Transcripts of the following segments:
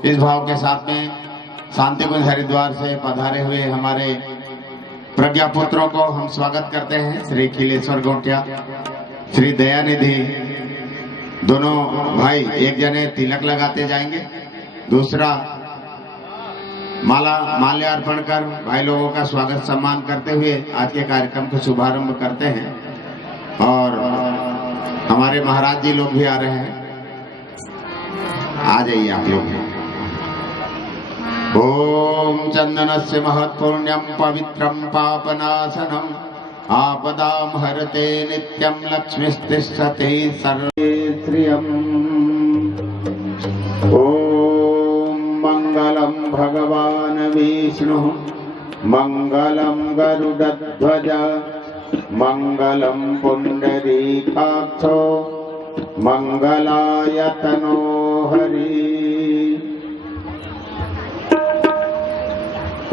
इस भाव के साथ में शांति कुंज हरिद्वार से पधारे हुए हमारे प्रज्ञा पुत्रों को हम स्वागत करते हैं। श्री खिलेश्वर गोटिया, श्री दयानिधि, दोनों भाई एक जने तिलक लगाते जाएंगे, दूसरा माल्यार्पण कर भाई लोगों का स्वागत सम्मान करते हुए आज के कार्यक्रम को शुभारंभ करते हैं। और हमारे महाराज जी लोग भी आ रहे हैं, आ जाइए आप लोग। ओम चंदनस्य महत्पुण्यम पवित्रम पापनाशनम आपदाम हरते नित्यम लक्ष्मीस्तिष्ठते सर्वे श्रियम्। ओम मंगलम भगवान विष्णु मंगलम गरुडध्वज मंगलम पुंडरीकाक्षो मंगलायतनो हरि।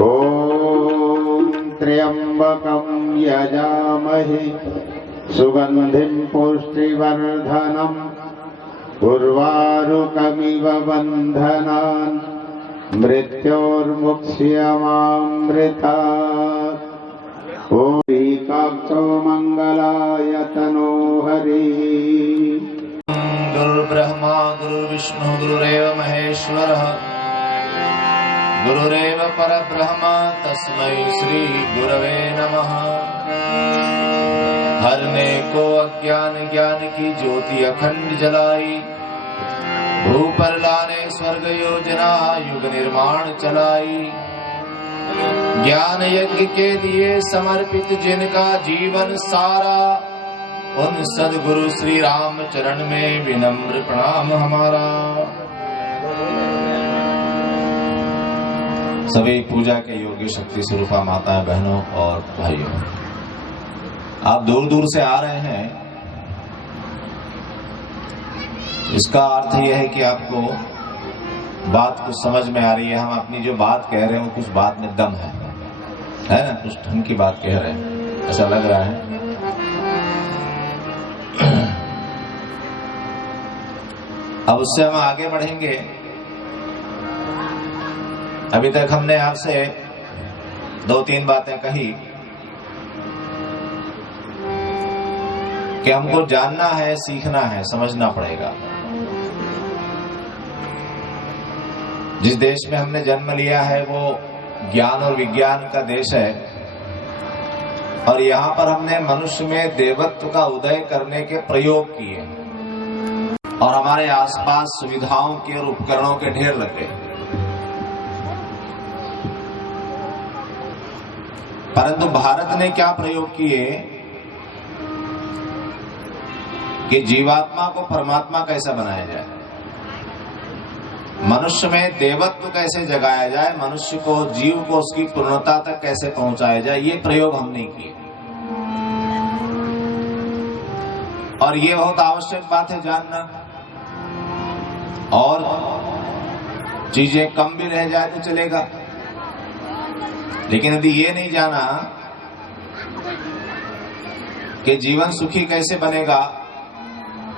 ओम त्र्यंबकं यजामहे सुगंधिं पुष्टिवर्धनम् उर्वारुकमिव बन्धनान् मृत्योर्मुक्ष्यमामृतात्। ओम काक्षो मंगलायतनो हरि। गुरुर्ब्रह्मा गुरुर्विष्णु गुरुरेव महेश्वरः गुरुरेव परब्रह्म तस्मै श्री गुरवे नमः। हरने को अज्ञान ज्ञान की ज्योति अखंड जलाई, भूपर लाने स्वर्ग योजना युग निर्माण चलाई। ज्ञान यज्ञ के लिए समर्पित जिनका जीवन सारा, उन सद्गुरु श्री राम चरण में विनम्र प्रणाम हमारा। सभी पूजा के योग्य शक्ति स्वरूपा माताएं, बहनों और भाइयों, आप दूर दूर से आ रहे हैं, इसका अर्थ यह है कि आपको बात कुछ समझ में आ रही है। हम अपनी जो बात कह रहे हैं वो कुछ बात में दम है ना, कुछ ढंग की बात कह रहे हैं, ऐसा लग रहा है। अब उससे हम आगे बढ़ेंगे। अभी तक हमने आपसे 2-3 बातें कही कि हमको जानना है, सीखना है, समझना पड़ेगा। जिस देश में हमने जन्म लिया है वो ज्ञान और विज्ञान का देश है, और यहाँ पर हमने मनुष्य में देवत्व का उदय करने के प्रयोग किए, और हमारे आसपास सुविधाओं के और उपकरणों के ढेर लगे। परंतु भारत ने क्या प्रयोग किए कि जीवात्मा को परमात्मा कैसे बनाया जाए, मनुष्य में देवत्व कैसे जगाया जाए, मनुष्य को, जीव को उसकी पूर्णता तक कैसे पहुंचाया जाए, ये प्रयोग हमने किए। और ये बहुत आवश्यक बात है जानना। और चीजें कम भी रह जाए तो चलेगा, लेकिन यदि ये नहीं जाना कि जीवन सुखी कैसे बनेगा,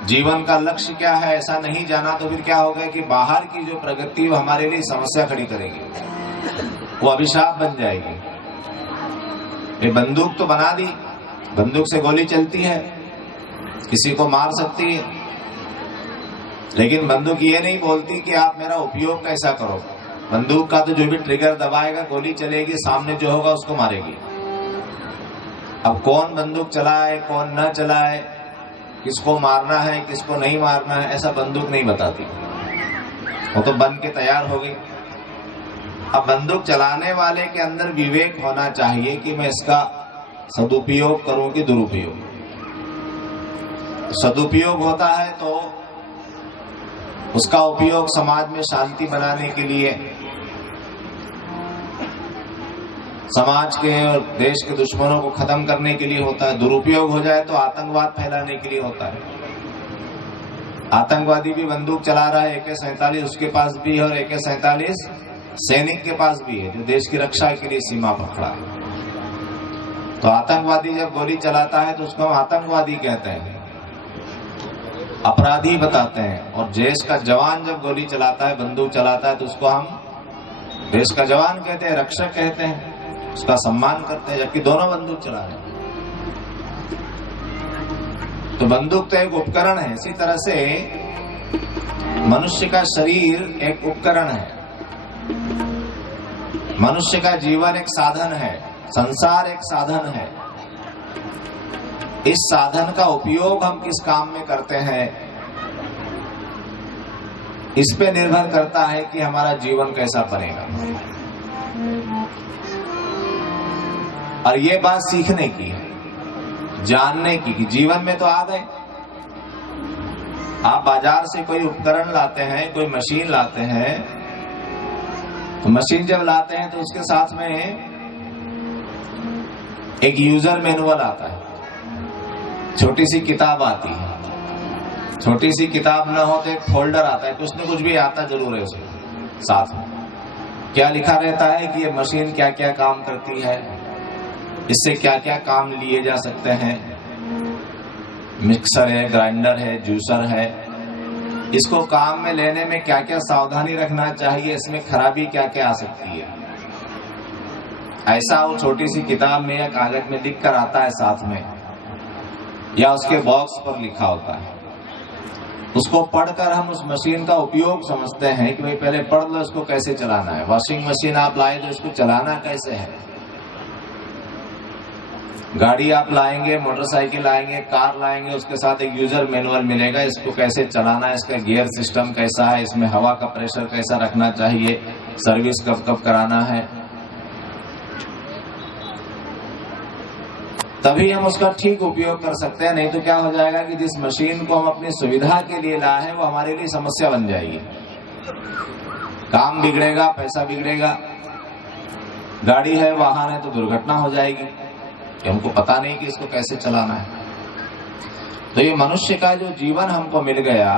जीवन का लक्ष्य क्या है, ऐसा नहीं जाना तो फिर क्या होगा कि बाहर की जो प्रगति वो हमारे लिए समस्या खड़ी करेगी, वो अभिशाप बन जाएगी। ये बंदूक तो बना दी, बंदूक से गोली चलती है, किसी को मार सकती है, लेकिन बंदूक ये नहीं बोलती कि आप मेरा उपयोग कैसा करो। बंदूक का तो जो भी ट्रिगर दबाएगा गोली चलेगी, सामने जो होगा उसको मारेगी। अब कौन बंदूक चलाए कौन न चलाए, किसको मारना है किसको नहीं मारना है, ऐसा बंदूक नहीं बताती, वो तो बन के तैयार हो गई। अब बंदूक चलाने वाले के अंदर विवेक होना चाहिए कि मैं इसका सदुपयोग करूं कि दुरुपयोग। सदुपयोग होता है तो उसका उपयोग समाज में शांति बनाने के लिए, समाज के और देश के दुश्मनों को खत्म करने के लिए होता है। दुरुपयोग हो जाए तो आतंकवाद फैलाने के लिए होता है। आतंकवादी भी बंदूक चला रहा है, AK-47 उसके पास भी है, और AK-47 सैनिक के पास भी है जो देश की रक्षा के लिए सीमा पर खड़ा है। तो आतंकवादी जब गोली चलाता है तो उसको हम आतंकवादी कहते हैं। अपराधी बताते हैं, और देश का जवान जब गोली चलाता है, बंदूक चलाता है, तो उसको हम देश का जवान कहते हैं, रक्षक कहते हैं, उसका सम्मान करते हैं, जबकि दोनों बंदूक चला रहे हैं। तो बंदूक तो एक उपकरण है, इसी तरह से मनुष्य का शरीर एक उपकरण है, मनुष्य का जीवन एक साधन है, संसार एक साधन है। इस साधन का उपयोग हम किस काम में करते हैं, इस पे निर्भर करता है कि हमारा जीवन कैसा बनेगा। और ये बात सीखने की है, जानने की, कि जीवन में तो आ गए, आप बाजार से कोई उपकरण लाते हैं, कोई मशीन लाते हैं, तो मशीन जब लाते हैं तो उसके साथ में एक यूजर मैनुअल आता है, छोटी सी किताब आती है। छोटी सी किताब ना हो तो एक फोल्डर आता है, कुछ न कुछ भी आता जरूर है उसमें साथ में। क्या लिखा रहता है कि ये मशीन क्या क्या काम करती है, इससे क्या क्या काम लिए जा सकते हैं, मिक्सर है, ग्राइंडर है, जूसर है, इसको काम में लेने में क्या क्या सावधानी रखना चाहिए, इसमें खराबी क्या क्या आ सकती है। ऐसा वो छोटी सी किताब में या कागज में लिख कर आता है साथ में, या उसके बॉक्स पर लिखा होता है। उसको पढ़कर हम उस मशीन का उपयोग समझते हैं कि भाई पहले पढ़ लो इसको कैसे चलाना है। वॉशिंग मशीन आप लाए तो इसको चलाना कैसे है, गाड़ी आप लाएंगे, मोटरसाइकिल लाएंगे, कार लाएंगे, उसके साथ एक यूजर मैनुअल मिलेगा, इसको कैसे चलाना है, इसका गियर सिस्टम कैसा है, इसमें हवा का प्रेशर कैसा रखना चाहिए, सर्विस कब कब कराना है। तभी हम उसका ठीक उपयोग कर सकते हैं, नहीं तो क्या हो जाएगा कि जिस मशीन को हम अपनी सुविधा के लिए लाए हैं वो हमारे लिए समस्या बन जाएगी। काम बिगड़ेगा, पैसा बिगड़ेगा, गाड़ी है, वाहन है तो दुर्घटना हो जाएगी कि हमको पता नहीं कि इसको कैसे चलाना है। तो ये मनुष्य का जो जीवन हमको मिल गया,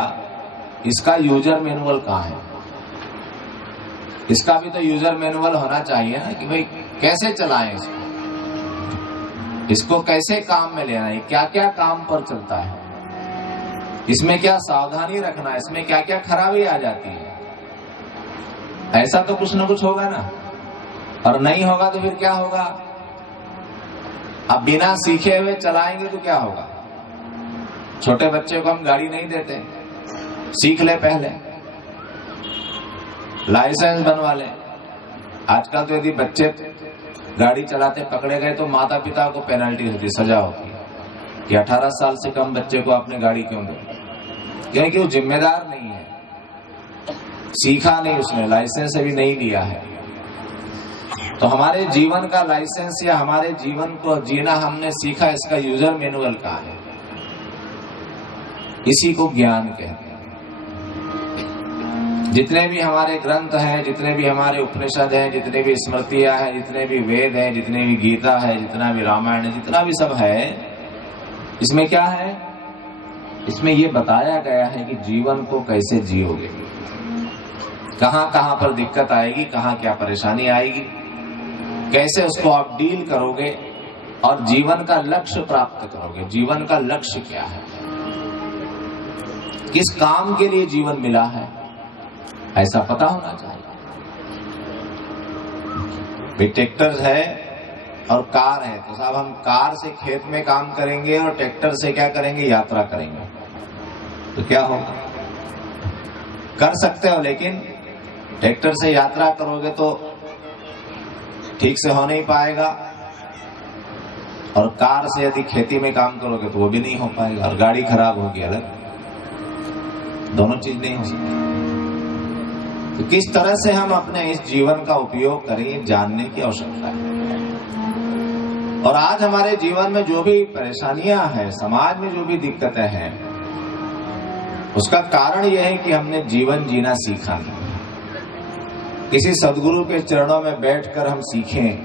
इसका यूजर मैनुअल कहाँ है? इसका भी तो यूजर मैनुअल होना चाहिए ना, कि भाई कैसे चलाएं इसको कैसे काम में लेना है, क्या क्या काम पर चलता है, इसमें क्या सावधानी रखना है, इसमें क्या क्या खराबी आ जाती है। ऐसा तो कुछ ना कुछ होगा ना, और नहीं होगा तो फिर क्या होगा? अब बिना सीखे हुए चलाएंगे तो क्या होगा? छोटे बच्चे को हम गाड़ी नहीं देते, सीख ले पहले, लाइसेंस बनवा ले। आजकल तो यदि बच्चे गाड़ी चलाते पकड़े गए तो माता पिता को पेनल्टी होती, सजा होती है कि 18 साल से कम बच्चे को आपने गाड़ी क्यों दी, क्योंकि वो जिम्मेदार नहीं है, सीखा नहीं उसने, लाइसेंस अभी नहीं लिया है। तो हमारे जीवन का लाइसेंस या हमारे जीवन को जीना हमने सीखा, इसका यूजर मैनुअल कहाँ है? इसी को ज्ञान कहते हैं। जितने भी हमारे ग्रंथ हैं, जितने भी हमारे उपनिषद हैं, जितने भी स्मृतियां हैं, जितने भी वेद हैं, जितने भी गीता है, जितना भी रामायण है, जितना भी सब है, इसमें क्या है? इसमें ये बताया गया है कि जीवन को कैसे जियोगे, कहां कहां पर दिक्कत आएगी, कहां क्या परेशानी आएगी, कैसे उसको आप डील करोगे और जीवन का लक्ष्य प्राप्त करोगे। जीवन का लक्ष्य क्या है, किस काम के लिए जीवन मिला है, ऐसा पता होना चाहिए। भाई ट्रैक्टर है और कार है, तो साहब हम कार से खेत में काम करेंगे और ट्रैक्टर से क्या करेंगे? यात्रा करेंगे। तो क्या होगा? कर सकते हो, लेकिन ट्रैक्टर से यात्रा करोगे तो ठीक से हो नहीं पाएगा, और कार से यदि खेती में काम करोगे तो वो भी नहीं हो पाएगा, और गाड़ी खराब होगी अलग, दोनों चीज नहीं हो सकती। तो किस तरह से हम अपने इस जीवन का उपयोग करें, जानने की आवश्यकता है। और आज हमारे जीवन में जो भी परेशानियां हैं, समाज में जो भी दिक्कतें हैं, उसका कारण यह है कि हमने जीवन जीना सीखा नहीं। किसी सदगुरु के चरणों में बैठकर हम सीखें,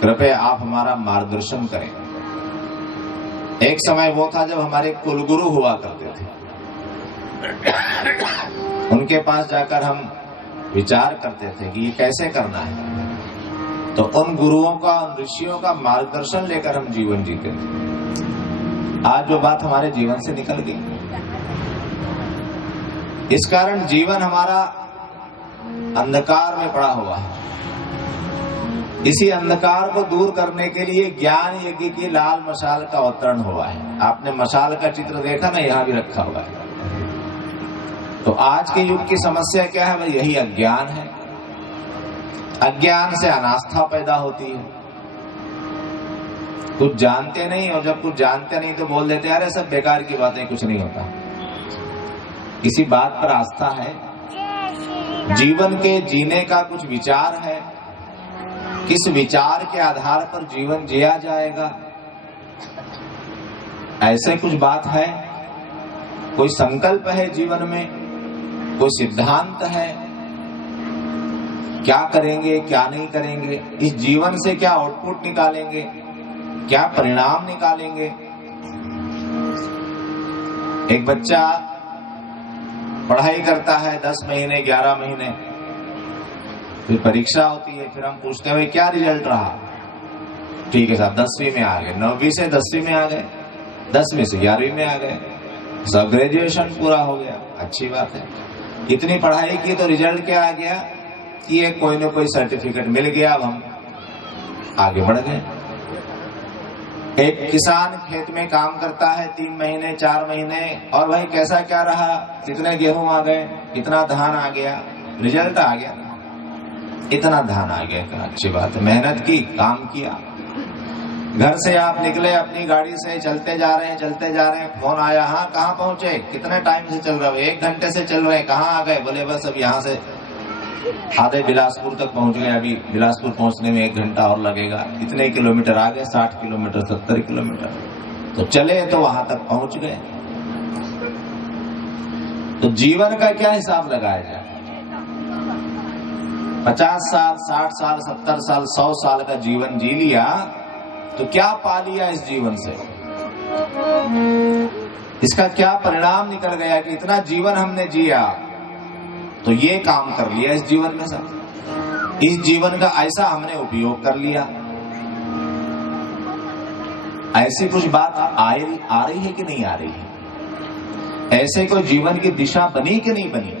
कृपया आप हमारा मार्गदर्शन करें। एक समय वो था जब हमारे कुलगुरु हुआ करते थे, उनके पास जाकर हम विचार करते थे कि ये कैसे करना है। तो उन गुरुओं का, उन ऋषियों का मार्गदर्शन लेकर हम जीवन जीते थे। आज वो बात हमारे जीवन से निकल गई। इस कारण जीवन हमारा अंधकार में पड़ा हुआ है। इसी अंधकार को दूर करने के लिए ज्ञान यज्ञ की लाल मशाल का अवतरण हुआ है। आपने मशाल का चित्र देखा ना, यहाँ भी रखा हुआ है। तो आज के युग की समस्या क्या है? भाई यही अज्ञान है। अज्ञान से अनास्था पैदा होती है। कुछ जानते नहीं, और जब कुछ जानते नहीं तो बोल देते अरे सब बेकार की बातें, कुछ नहीं होता। किसी बात पर आस्था है, जीवन के जीने का कुछ विचार है, किस विचार के आधार पर जीवन जिया जाएगा, ऐसे कुछ बात है। कोई संकल्प है जीवन में, कोई सिद्धांत है, क्या करेंगे क्या नहीं करेंगे, इस जीवन से क्या आउटपुट निकालेंगे, क्या परिणाम निकालेंगे। एक बच्चा पढ़ाई करता है 10 महीने 11 महीने, फिर परीक्षा होती है, फिर हम पूछते हैं क्या रिजल्ट रहा? ठीक है साहब 10वीं में आ गए, 9वीं से 10वीं में आ गए, 10वीं से 11वीं में आ गए, सब ग्रेजुएशन पूरा हो गया, अच्छी बात है। इतनी पढ़ाई की तो रिजल्ट क्या आ गया कि ये कोई ना कोई सर्टिफिकेट मिल गया, अब हम आगे बढ़ गए। एक किसान खेत में काम करता है 3 महीने 4 महीने, और भाई कैसा क्या रहा, कितने गेहूं आ गए, कितना धान आ गया, रिजल्ट आ गया, इतना धान आ गया, इतना अच्छी बात है। मेहनत की, काम किया। घर से आप निकले अपनी गाड़ी से, चलते जा रहे हैं, फोन आया, हाँ कहाँ पहुंचे, कितने टाइम से चल रहे हो? 1 घंटे से चल रहे हैं, कहाँ आ गए? बोले बस अब यहाँ से आधे बिलासपुर तक पहुंच गए, अभी बिलासपुर पहुंचने में 1 घंटा और लगेगा। कितने किलोमीटर आ गए? 60 किलोमीटर 70 किलोमीटर। तो चले तो वहां तक पहुंच गए। तो जीवन का क्या हिसाब लगाया जाए? 50 साल 60 साल 70 साल 100 साल का जीवन जी लिया तो क्या पा लिया इस जीवन से? इसका क्या परिणाम निकल गया कि इतना जीवन हमने जिया तो ये काम कर लिया इस जीवन में सब, इस जीवन का ऐसा हमने उपयोग कर लिया। ऐसी कुछ बात आ रही है कि नहीं आ रही है? ऐसे कोई जीवन की दिशा बनी कि नहीं बनी?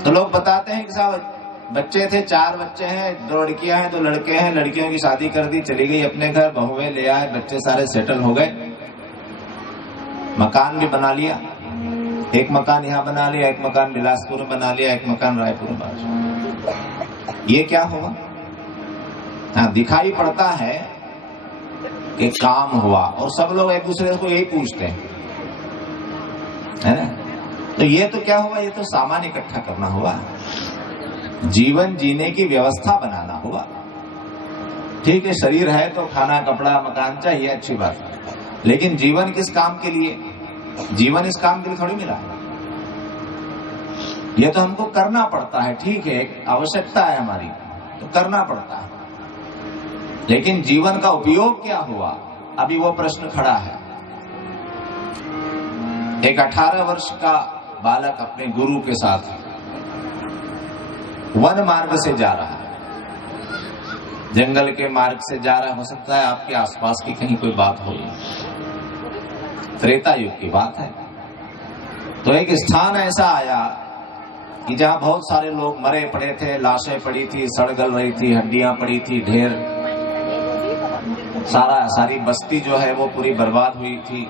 तो लोग बताते हैं कि साहब बच्चे थे, 4 बच्चे हैं, 2 लड़कियां हैं 2 लड़के हैं, लड़कियों की शादी कर दी, चली गई अपने घर, बहुएं ले आए, बच्चे सारे सेटल हो गए, मकान भी बना लिया। एक मकान यहाँ बना लिया, एक मकान बिलासपुर में बना लिया, एक मकान रायपुर में बना लिया। ये क्या हुआ? हाँ, दिखाई पड़ता है कि काम हुआ, और सब लोग एक दूसरे को यही पूछते हैं, है ना? तो ये तो क्या हुआ? ये तो सामान इकट्ठा करना हुआ, जीवन जीने की व्यवस्था बनाना हुआ। ठीक है, शरीर है तो खाना कपड़ा मकान चाहिए, अच्छी बात है, लेकिन जीवन किस काम के लिए? जीवन इस काम के लिए थोड़ी मिला। यह तो हमको करना पड़ता है, ठीक है, आवश्यकता है हमारी, तो करना पड़ता है, लेकिन जीवन का उपयोग क्या हुआ? अभी वो प्रश्न खड़ा है। एक 18 वर्ष का बालक अपने गुरु के साथ वन मार्ग से जा रहा है, जंगल के मार्ग से जा रहा है। हो सकता है आपके आसपास की कहीं कोई बात हो, त्रेता युग की बात है। तो एक स्थान ऐसा आया कि जहां बहुत सारे लोग मरे पड़े थे, लाशें पड़ी थी, सड़ गल रही थी, हड्डियां पड़ी थी, ढेर सारी बस्ती जो है वो पूरी बर्बाद हुई थी।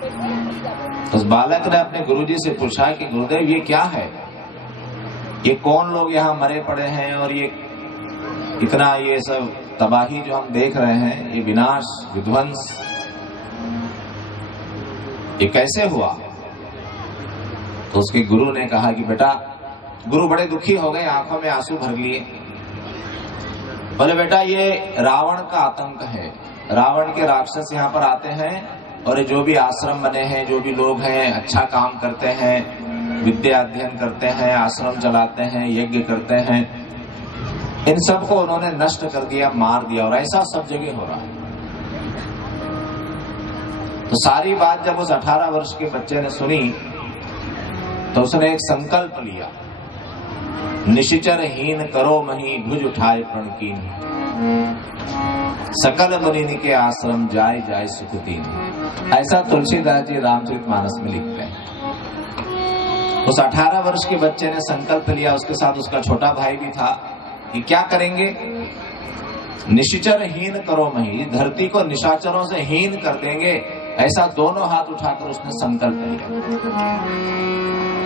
तो उस बालक ने अपने गुरुजी से पूछा कि गुरुदेव ये क्या है, ये कौन लोग यहाँ मरे पड़े हैं, और ये इतना ये सब तबाही जो हम देख रहे हैं, ये विनाश विध्वंस, ये कैसे हुआ? तो उसके गुरु ने कहा कि बेटा, गुरु बड़े दुखी हो गए, आंखों में आंसू भर लिए। बोले बेटा ये रावण का आतंक है, रावण के राक्षस यहाँ पर आते हैं, और ये जो भी आश्रम बने हैं, जो भी लोग हैं अच्छा काम करते हैं, विद्या अध्ययन करते हैं, आश्रम चलाते हैं, यज्ञ करते हैं, इन सबको उन्होंने नष्ट कर दिया, मार दिया, और ऐसा सब जगह हो रहा है। तो सारी बात जब उस 18 वर्ष के बच्चे ने सुनी तो उसने एक संकल्प लिया, निशिचर हीन करो मही भुज उठाए प्रणकीन, सकल मुनि के आश्रम जाय जाय सुख दीन। ऐसा तुलसीदास जी रामचरितमानस में लिखते हैं। उस 18 वर्ष के बच्चे ने संकल्प लिया, उसके साथ उसका छोटा भाई भी था, कि क्या करेंगे, निशाचर हीन करो मही, धरती को निशाचरों से हीन कर देंगे, ऐसा दोनों हाथ उठाकर उसने संकल्प लिया।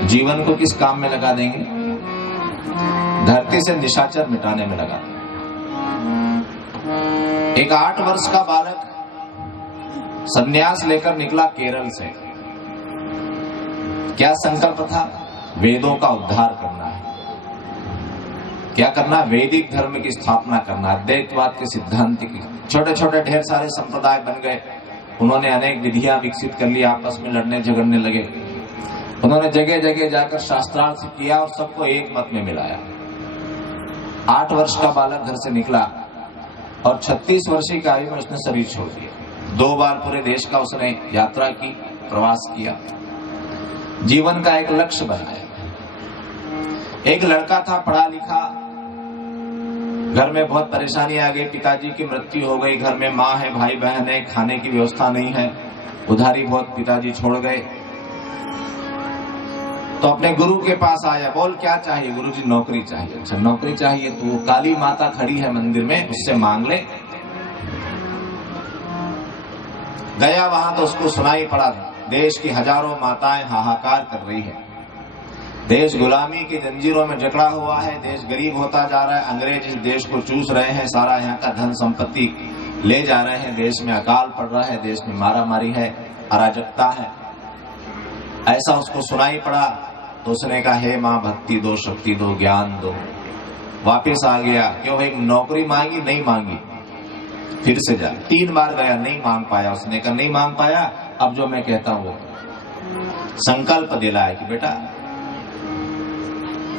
जीवन को किस काम में लगा देंगे? धरती से निशाचर मिटाने में लगा। एक 8 वर्ष का बालक संन्यास लेकर निकला केरल से। क्या संकल्प था? वेदों का उद्धार करना है। क्या करना? वैदिक धर्म की स्थापना करना, अद्वैतवाद के सिद्धांत की। छोटे छोटे ढेर सारे संप्रदाय बन गए, उन्होंने अनेक विधियां विकसित कर ली, आपस में लड़ने झगड़ने लगे। उन्होंने जगह जगह जाकर शास्त्रार्थ किया और सबको एक मत में मिलाया। 8 वर्ष का बालक घर से निकला और 36 वर्षीय की आयु में उसने शरीर छोड़ दिया। 2 बार पूरे देश का उसने यात्रा की, प्रवास किया, जीवन का एक लक्ष्य बनाया। एक लड़का था, पढ़ा लिखा, घर में बहुत परेशानी आ गई, पिताजी की मृत्यु हो गई, घर में माँ है, भाई बहन है, खाने की व्यवस्था नहीं है, उधारी बहुत पिताजी छोड़ गए। तो अपने गुरु के पास आया, बोल क्या चाहिए? गुरुजी नौकरी चाहिए। अच्छा नौकरी चाहिए, तो काली माता खड़ी है मंदिर में, उससे मांग ले। गया वहां तो उसको सुनाई पड़ा, देश की हजारों माताएं हाहाकार कर रही है, देश गुलामी की जंजीरों में जकड़ा हुआ है, देश गरीब होता जा रहा है, अंग्रेज इस देश को चूस रहे हैं, सारा यहाँ का धन संपत्ति ले जा रहे हैं, देश में अकाल पड़ रहा है, देश में मारामारी है, अराजकता है। ऐसा उसको सुनाई पड़ा तो उसने कहा, हे माँ भक्ति दो, शक्ति दो, ज्ञान दो। वापिस आ गया। क्यों भाई? नौकरी मांगी, नहीं मांगी, फिर से जा। 3 बार गया, नहीं मांग पाया। उसने कहा नहीं मांग पाया, अब जो मैं कहता हूं वो। संकल्प दिलाया कि बेटा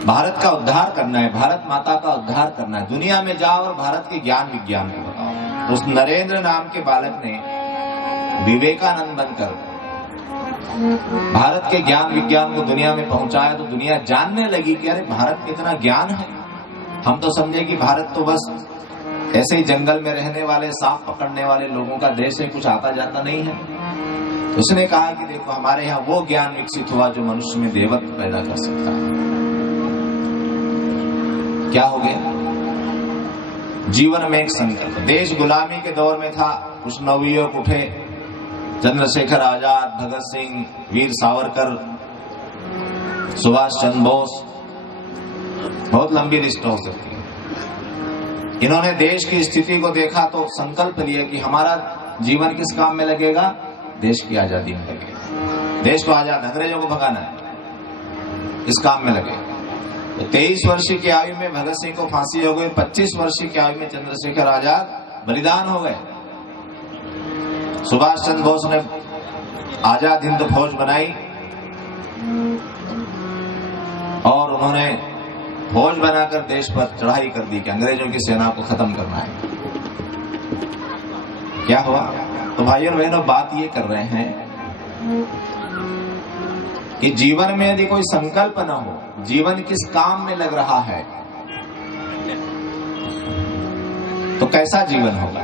भारत का उद्धार करना है, भारत माता का उद्धार करना है, दुनिया में जाओ और भारत के ज्ञान विज्ञान को बताओ। उस नरेंद्र नाम के बालक ने विवेकानंद बनकर भारत के ज्ञान विज्ञान को दुनिया में पहुंचाया, तो दुनिया जानने लगी कि अरे भारत में इतना ज्ञान है। हम तो समझे कि भारत तो बस ऐसे ही जंगल में रहने वाले, सांप पकड़ने वाले लोगों का देश है, कुछ आता जाता नहीं है। उसने कहा कि देखो हमारे यहाँ वो ज्ञान विकसित हुआ जो मनुष्य में देवत्व पैदा कर सकता है। क्या हो गया? जीवन में एक संकल्प। देश गुलामी के दौर में था, कुछ नवयुवक उठे, चंद्रशेखर आजाद, भगत सिंह, वीर सावरकर, सुभाष चंद्र बोस, बहुत लंबी लिस्ट हो सकती है। इन्होंने देश की स्थिति को देखा तो संकल्प लिया कि हमारा जीवन किस काम में लगेगा? देश की आजादी में लगेगा, देश को आजाद, अंग्रेजों को भगाना है, इस काम में लगे। तो 23 वर्षीय की आयु में भगत सिंह को फांसी हो गई, 25 वर्षीय की आयु में चंद्रशेखर आजाद बलिदान हो गए। सुभाष चंद्र बोस ने आजाद हिंद फौज बनाई और उन्होंने फौज बनाकर देश पर चढ़ाई कर दी कि अंग्रेजों की सेना को खत्म करना है। क्या हुआ? तो भाइयों और बहनों, बात ये कर रहे हैं कि जीवन में यदि कोई संकल्प न हो, जीवन किस काम में लग रहा है, तो कैसा जीवन होगा?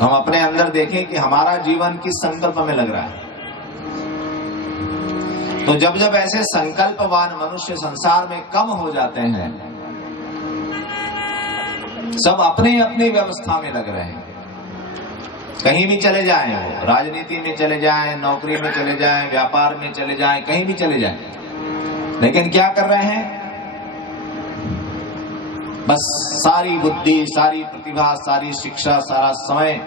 हम अपने अंदर देखें कि हमारा जीवन किस संकल्प में लग रहा है। तो जब जब ऐसे संकल्पवान मनुष्य संसार में कम हो जाते हैं, सब अपनी अपनी व्यवस्था में लग रहे हैं, कहीं भी चले जाएं, वो राजनीति में चले जाएं, नौकरी में चले जाएं, व्यापार में चले जाएं, कहीं भी चले जाएं, लेकिन क्या कर रहे हैं? बस सारी बुद्धि, सारी प्रतिभा, सारी शिक्षा, सारा समय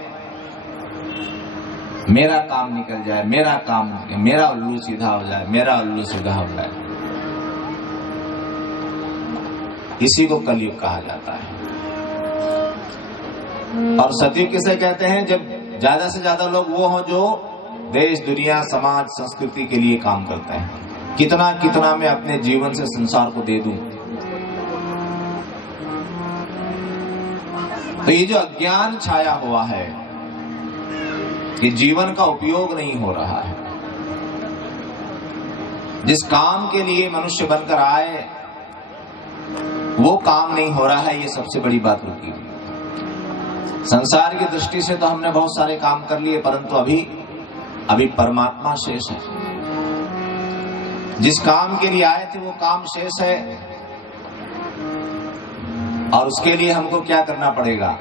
मेरा काम निकल जाए, मेरा काम, मेरा उल्लू सीधा हो जाए, मेरा उल्लू सीधा हो जाए। इसी को कलयुग कहा जाता है। और सतयुग किसे कहते हैं? जब ज्यादा से ज्यादा लोग वो हों जो देश, दुनिया, समाज, संस्कृति के लिए काम करते हैं। कितना कितना मैं अपने जीवन से संसार को दे दूं। तो ये जो अज्ञान छाया हुआ है, ये जीवन का उपयोग नहीं हो रहा है। जिस काम के लिए मनुष्य बनकर आए वो काम नहीं हो रहा है, ये सबसे बड़ी बात होती है। संसार की दृष्टि से तो हमने बहुत सारे काम कर लिए, परंतु अभी परमात्मा शेष है। जिस काम के लिए आए थे वो काम शेष है, और उसके लिए हमको क्या करना पड़ेगा?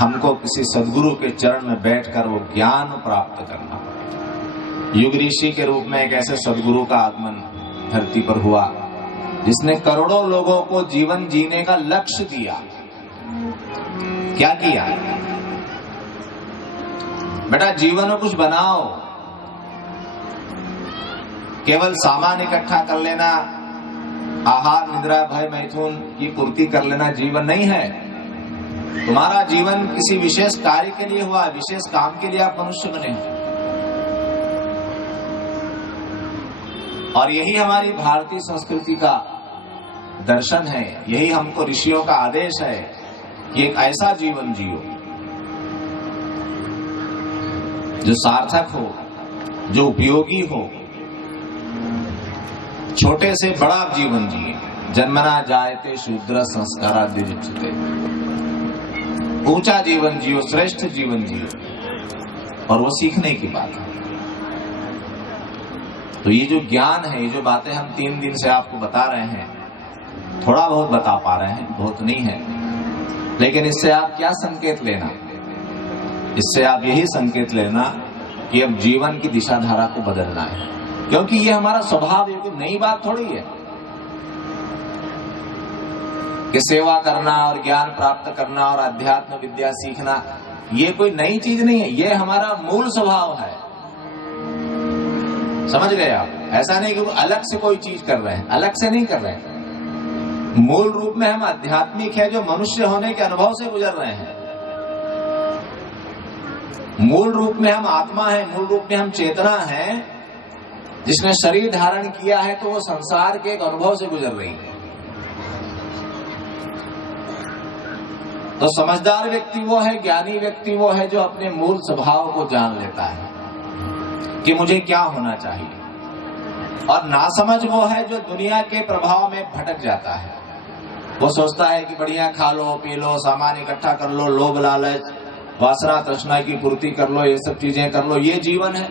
हमको किसी सद्गुरु के चरण में बैठकर वो ज्ञान प्राप्त करना। युग ऋषि के रूप में एक ऐसे सद्गुरु का आगमन धरती पर हुआ जिसने करोड़ों लोगों को जीवन जीने का लक्ष्य दिया। क्या किया? बेटा जीवन में कुछ बनाओ। केवल सामान इकट्ठा कर लेना, आहार निद्रा भय मैथुन की पूर्ति कर लेना जीवन नहीं है। तुम्हारा जीवन किसी विशेष कार्य के लिए हुआ, विशेष काम के लिए आप मनुष्य बने। और यही हमारी भारतीय संस्कृति का दर्शन है, यही हमको ऋषियों का आदेश है कि एक ऐसा जीवन जियो जो सार्थक हो, जो उपयोगी हो, छोटे से बड़ा जीवन जिए। जन्मना जायते शूद्र संस्काराद्युच्यते, ऊंचा जीवन जियो, श्रेष्ठ जीवन जियो, और वो सीखने की बात है। तो ये जो ज्ञान है, ये जो बातें हम 3 दिन से आपको बता रहे हैं, थोड़ा बहुत बता पा रहे हैं, बहुत नहीं है, लेकिन इससे आप क्या संकेत लेना? इससे आप यही संकेत लेना कि अब जीवन की दिशा धारा को बदलना है, क्योंकि ये हमारा स्वभाव है। कोई नई बात थोड़ी है कि सेवा करना और ज्ञान प्राप्त करना और अध्यात्म विद्या सीखना, ये कोई नई चीज नहीं है, ये हमारा मूल स्वभाव है। समझ गए आप? ऐसा नहीं कि अलग से कोई चीज कर रहे हैं, अलग से नहीं कर रहे हैं। मूल रूप में हम आध्यात्मिक है, जो मनुष्य होने के अनुभव से गुजर रहे हैं। मूल रूप में हम आत्मा है, मूल रूप में हम चेतना है, जिसने शरीर धारण किया है, तो वो संसार के एक अनुभव से गुजर रही है। तो समझदार व्यक्ति वो है, ज्ञानी व्यक्ति वो है जो अपने मूल स्वभाव को जान लेता है कि मुझे क्या होना चाहिए। और नासमझ वो है जो दुनिया के प्रभाव में भटक जाता है। वो सोचता है कि बढ़िया खा लो, पी लो, सामान इकट्ठा कर लो, लोभ लालच, वासना तृष्णा की पूर्ति कर लो, ये सब चीजें कर लो, ये जीवन है।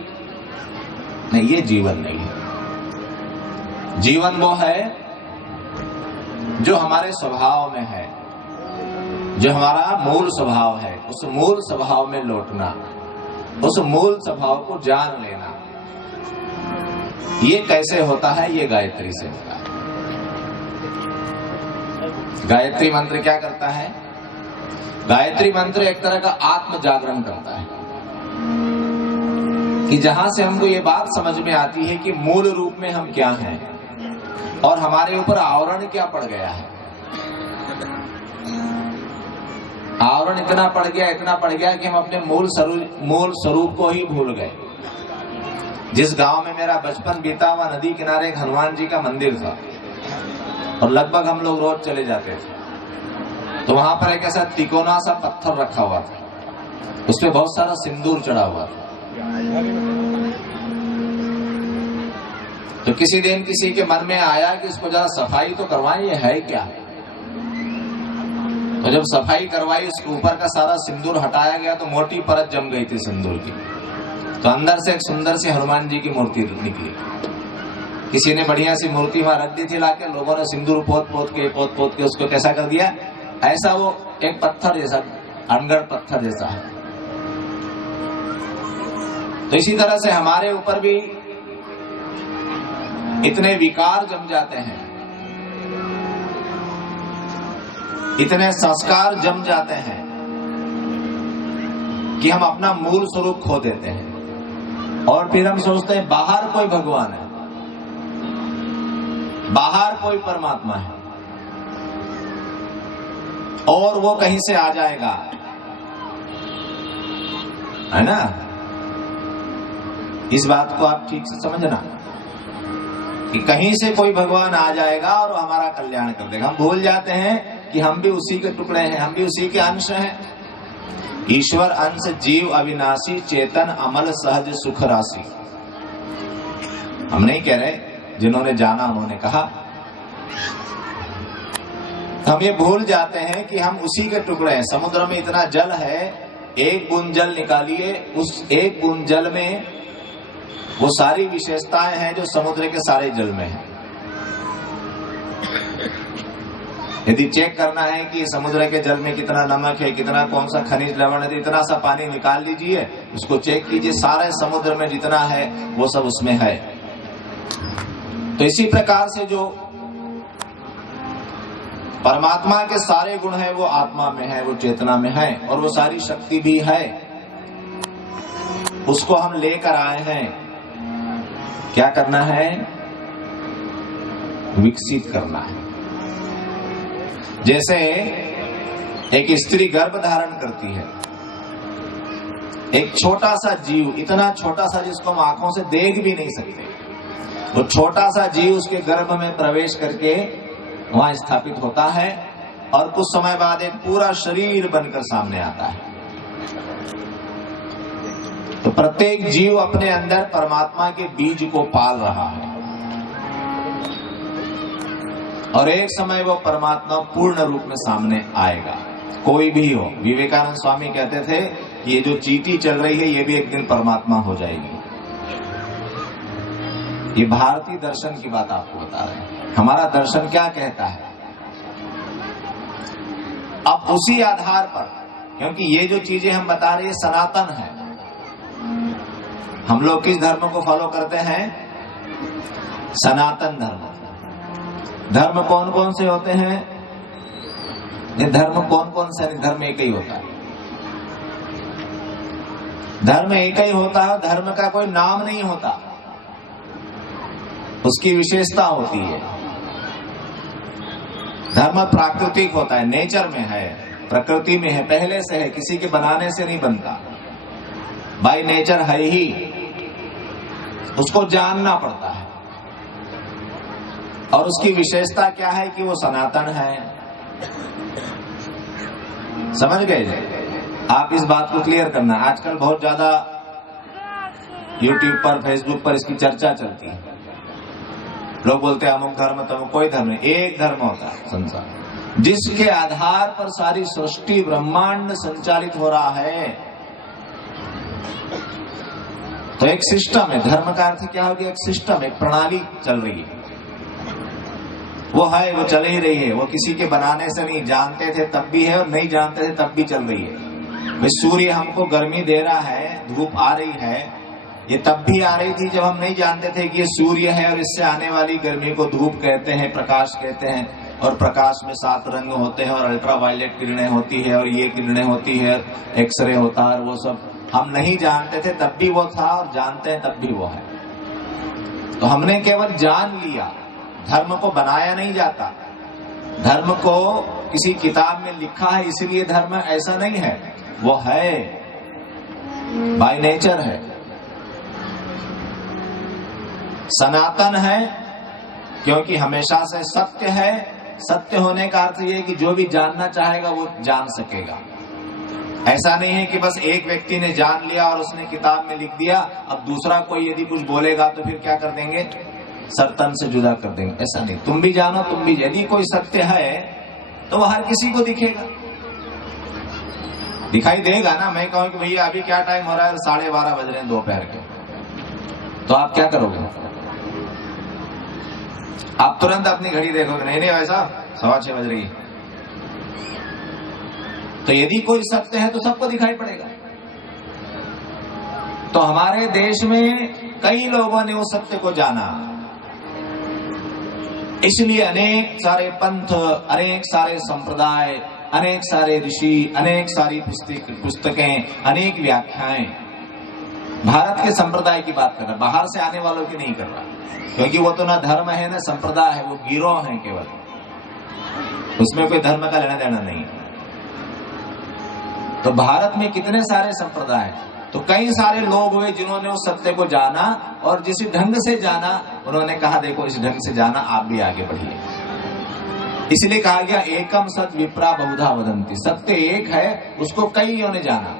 नहीं, ये जीवन नहीं है। जीवन वो है जो हमारे स्वभाव में है, जो हमारा मूल स्वभाव है। उस मूल स्वभाव में लौटना, उस मूल स्वभाव को जान लेना। ये कैसे होता है? ये गायत्री से होता है। गायत्री मंत्र क्या करता है? गायत्री मंत्र एक तरह का आत्म जागरण करता है कि जहां से हमको ये बात समझ में आती है कि मूल रूप में हम क्या हैं और हमारे ऊपर आवरण क्या पड़ गया है। आवरण इतना पड़ गया कि हम अपने मूल स्वरूप को ही भूल गए। जिस गांव में मेरा बचपन बीता हुआ, नदी किनारे एक हनुमान जी का मंदिर था और लगभग हम लोग रोज चले जाते थे। तो वहां पर एक ऐसा तिकोना सा पत्थर रखा हुआ था, उसपे बहुत सारा सिंदूर चढ़ा हुआ था। तो किसी दिन किसी के मन में आया कि इसको जरा सफाई तो करवाएं, ये है क्या। तो जब सफाई करवाई, उसके ऊपर का सारा सिंदूर हटाया गया तो मोटी परत जम गई थी सिंदूर की। तो अंदर से एक सुंदर सी हनुमान जी की मूर्ति निकली। किसी ने बढ़िया सी मूर्ति वहां रख दी थी लाके, लोगों ने सिंदूर पोत पोत के उसको कैसा कर दिया, ऐसा वो एक पत्थर जैसा, अनगढ़ पत्थर जैसा है। तो इसी तरह से हमारे ऊपर भी इतने विकार जम जाते हैं, इतने संस्कार जम जाते हैं कि हम अपना मूल स्वरूप खो देते हैं। और फिर हम सोचते हैं बाहर कोई भगवान है, बाहर कोई परमात्मा है और वो कहीं से आ जाएगा, है ना। इस बात को आप ठीक से समझना कि कहीं से कोई भगवान आ जाएगा और वो हमारा कल्याण कर देगा। हम भूल जाते हैं कि हम भी उसी के टुकड़े हैं, हम भी उसी के अंश हैं। ईश्वर अंश जीव अविनाशी, चेतन अमल सहज सुख राशि। हम नहीं कह रहे, जिन्होंने जाना उन्होंने कहा। हम ये भूल जाते हैं कि हम उसी के टुकड़े हैं। समुद्र में इतना जल है, एक बूंद जल निकालिए, उस एक बूंद जल में वो सारी विशेषताएं हैं जो समुद्र के सारे जल में है। यदि चेक करना है कि समुद्र के जल में कितना नमक है, कितना कौन सा खनिज लवण है, तो इतना सा पानी निकाल लीजिए, उसको चेक कीजिए, सारे समुद्र में जितना है वो सब उसमें है। तो इसी प्रकार से जो परमात्मा के सारे गुण है वो आत्मा में है, वो चेतना में है, और वो सारी शक्ति भी है, उसको हम लेकर आए हैं। क्या करना है? विकसित करना है। जैसे एक स्त्री गर्भ धारण करती है, एक छोटा सा जीव, इतना छोटा सा जिसको हम आंखों से देख भी नहीं सकते, वो छोटा सा जीव उसके गर्भ में प्रवेश करके वहां स्थापित होता है और कुछ समय बाद एक पूरा शरीर बनकर सामने आता है। तो प्रत्येक जीव अपने अंदर परमात्मा के बीज को पाल रहा है और एक समय वो परमात्मा पूर्ण रूप में सामने आएगा, कोई भी हो। विवेकानंद स्वामी कहते थे कि ये जो चींटी चल रही है ये भी एक दिन परमात्मा हो जाएगी। ये भारतीय दर्शन की बात आपको बता रहे हैं। हमारा दर्शन क्या कहता है? अब उसी आधार पर, क्योंकि ये जो चीजें हम बता रहे हैं सनातन है। हम लोग किस धर्म को फॉलो करते हैं? सनातन धर्म। धर्म कौन कौन से होते हैं? ये धर्म कौन कौन से? धर्म एक ही होता है। धर्म एक ही होता है, धर्म का कोई नाम नहीं होता, उसकी विशेषता होती है। धर्म प्राकृतिक होता है, नेचर में है, प्रकृति में है, पहले से है, किसी के बनाने से नहीं बनता, बाय नेचर है ही। उसको जानना पड़ता है और उसकी विशेषता क्या है कि वो सनातन है। समझ गए? आप इस बात को क्लियर करना। आजकल बहुत ज्यादा YouTube पर, फेसबुक पर इसकी चर्चा चलती है। लोग बोलते हैं अमुक धर्म तमुक, कोई धर्म नहीं, एक धर्म होता है संसार, जिसके आधार पर सारी सृष्टि ब्रह्मांड संचालित हो रहा है। तो एक सिस्टम है। धर्म का अर्थ क्या होगी? एक सिस्टम, एक प्रणाली चल रही है, वो है, वो चल ही रही है। वो किसी के बनाने से नहीं, जानते थे तब भी है और नहीं जानते थे तब भी चल रही है। भाई सूर्य हमको गर्मी दे रहा है, धूप आ रही है, ये तब भी आ रही थी जब हम नहीं जानते थे कि ये सूर्य है और इससे आने वाली गर्मी को धूप कहते हैं, प्रकाश कहते हैं। और प्रकाश में 7 रंग होते हैं और अल्ट्रावायलेट किरणें होती है और ये किरणें होती है, एक्सरे होता है, और वो सब हम नहीं जानते थे तब भी वो था और जानते हैं तब भी वो है। तो हमने केवल जान लिया, धर्म को बनाया नहीं जाता। धर्म को किसी किताब में लिखा है इसलिए धर्म ऐसा नहीं है, वो है, बाय नेचर है, सनातन है, क्योंकि हमेशा से सत्य है। सत्य होने का अर्थ ये है कि जो भी जानना चाहेगा वो जान सकेगा। ऐसा नहीं है कि बस एक व्यक्ति ने जान लिया और उसने किताब में लिख दिया, अब दूसरा कोई यदि कुछ बोलेगा तो फिर क्या कर देंगे? सर तन से जुदा कर देंगे। ऐसा नहीं, तुम भी जानो, तुम भी, यदि कोई सत्य है तो वह हर किसी को दिखेगा, दिखाई देगा ना। मैं कहूं कि भैया अभी क्या टाइम हो रहा है? 12:30 बज रहे हैं दोपहर के, तो आप क्या करोगे? आप तुरंत अपनी घड़ी देखोगे, नहीं नहीं वैसा 6:15 बज रही है। तो यदि कोई सत्य है तो सबको दिखाई पड़ेगा। तो हमारे देश में कई लोगों ने उस सत्य को जाना, इसलिए अनेक सारे पंथ, अनेक सारे संप्रदाय, अनेक सारे ऋषि, अनेक सारी पुस्तकें, अनेक व्याख्याएं। भारत के संप्रदाय की बात कर रहा, बाहर से आने वालों की नहीं कर रहा, क्योंकि वो तो ना धर्म है ना संप्रदाय है, वो गिरोह है केवल, उसमें कोई धर्म का लेना देना नहीं। तो भारत में कितने सारे संप्रदाय हैं, तो कई सारे लोग हुए जिन्होंने उस सत्य को जाना और जिस ढंग से जाना उन्होंने कहा देखो इस ढंग से जाना, आप भी आगे बढ़िए। इसलिए कहा गया एकम सत विप्रा बहुधा वदंती, सत्य एक है, उसको कईयों ने जाना,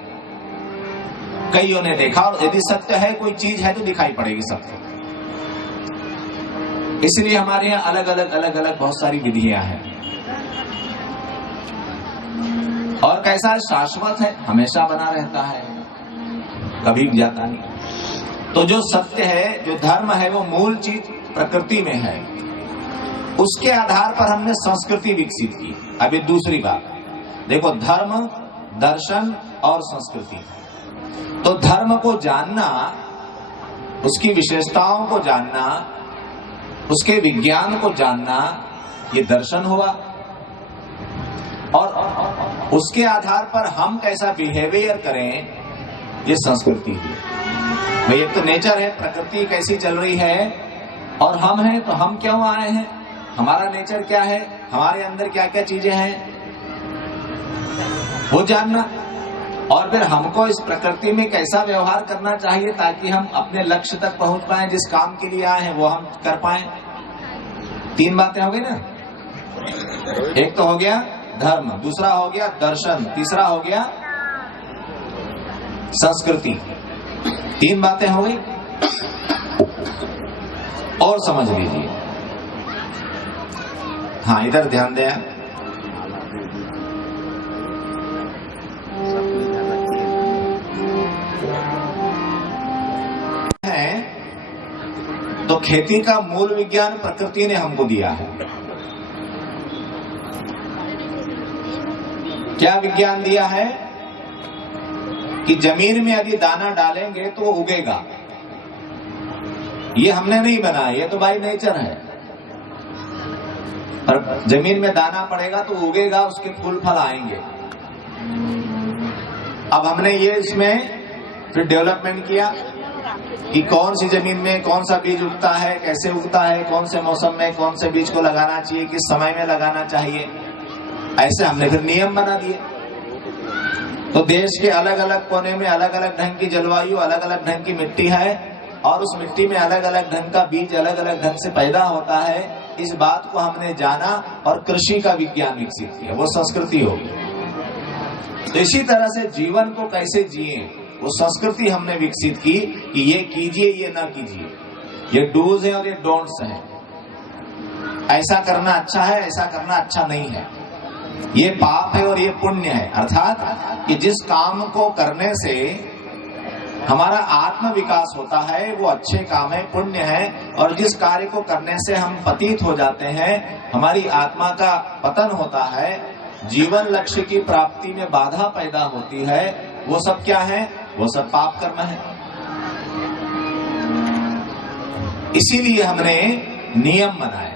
कईयों ने देखा, और यदि सत्य है कोई चीज है तो दिखाई पड़ेगी सबको। इसलिए हमारे यहाँ अलग अलग बहुत सारी विधियां हैं। और कैसा शाश्वत है, हमेशा बना रहता है, कभी जाता नहीं। तो जो सत्य है, जो धर्म है, वो मूल चीज प्रकृति में है। उसके आधार पर हमने संस्कृति विकसित की। अभी दूसरी बात देखो, धर्म, दर्शन और संस्कृति। तो धर्म को जानना, उसकी विशेषताओं को जानना, उसके विज्ञान को जानना, ये दर्शन हुआ। और उसके आधार पर हम कैसा बिहेवियर करें, ये संस्कृति हुई। भाई एक तो नेचर है, प्रकृति कैसी चल रही है, और हम हैं तो हम क्यों आए हैं, हमारा नेचर क्या है, हमारे अंदर क्या क्या चीजें हैं, वो जानना। और फिर हमको इस प्रकृति में कैसा व्यवहार करना चाहिए ताकि हम अपने लक्ष्य तक पहुंच पाए, जिस काम के लिए आए हैं वो हम कर पाए। 3 बातें हो गई ना। एक तो हो गया धर्म, दूसरा हो गया दर्शन, तीसरा हो गया संस्कृति। 3 बातें हो गई। और समझ लीजिए, हाँ इधर ध्यान दें। तो खेती का मूल विज्ञान प्रकृति ने हमको दिया है। क्या विज्ञान दिया है कि जमीन में यदि दाना डालेंगे तो वो उगेगा। ये हमने नहीं बनाया, ये तो बाय नेचर है। और जमीन में दाना पड़ेगा तो उगेगा, उसके फूल फल आएंगे। अब हमने ये इसमें फिर डेवलपमेंट किया कि कौन सी जमीन में कौन सा बीज उगता है, कैसे उगता है, कौन से मौसम में कौन से बीज को लगाना चाहिए, किस समय में लगाना चाहिए। ऐसे हमने फिर नियम बना दिए। तो देश के अलग अलग कोने में अलग अलग ढंग की जलवायु, अलग अलग ढंग की मिट्टी है, और उस मिट्टी में अलग अलग ढंग का बीज अलग अलग ढंग से पैदा होता है। इस बात को हमने जाना और कृषि का विज्ञान विकसित किया, वो संस्कृति होगी। तो इसी तरह से जीवन को कैसे जिए, वो संस्कृति हमने विकसित की कि ये कीजिए, ये ना कीजिए, ये डूज है और ये डोंट्स हैं। ऐसा करना अच्छा है, ऐसा करना अच्छा नहीं है, ये पाप है और ये पुण्य है। अर्थात कि जिस काम को करने से हमारा आत्म विकास होता है वो अच्छे काम है, पुण्य है, और जिस कार्य को करने से हम पतित हो जाते हैं, हमारी आत्मा का पतन होता है, जीवन लक्ष्य की प्राप्ति में बाधा पैदा होती है, वो सब क्या है, वो सब पाप कर्म है। इसीलिए हमने नियम बनाए,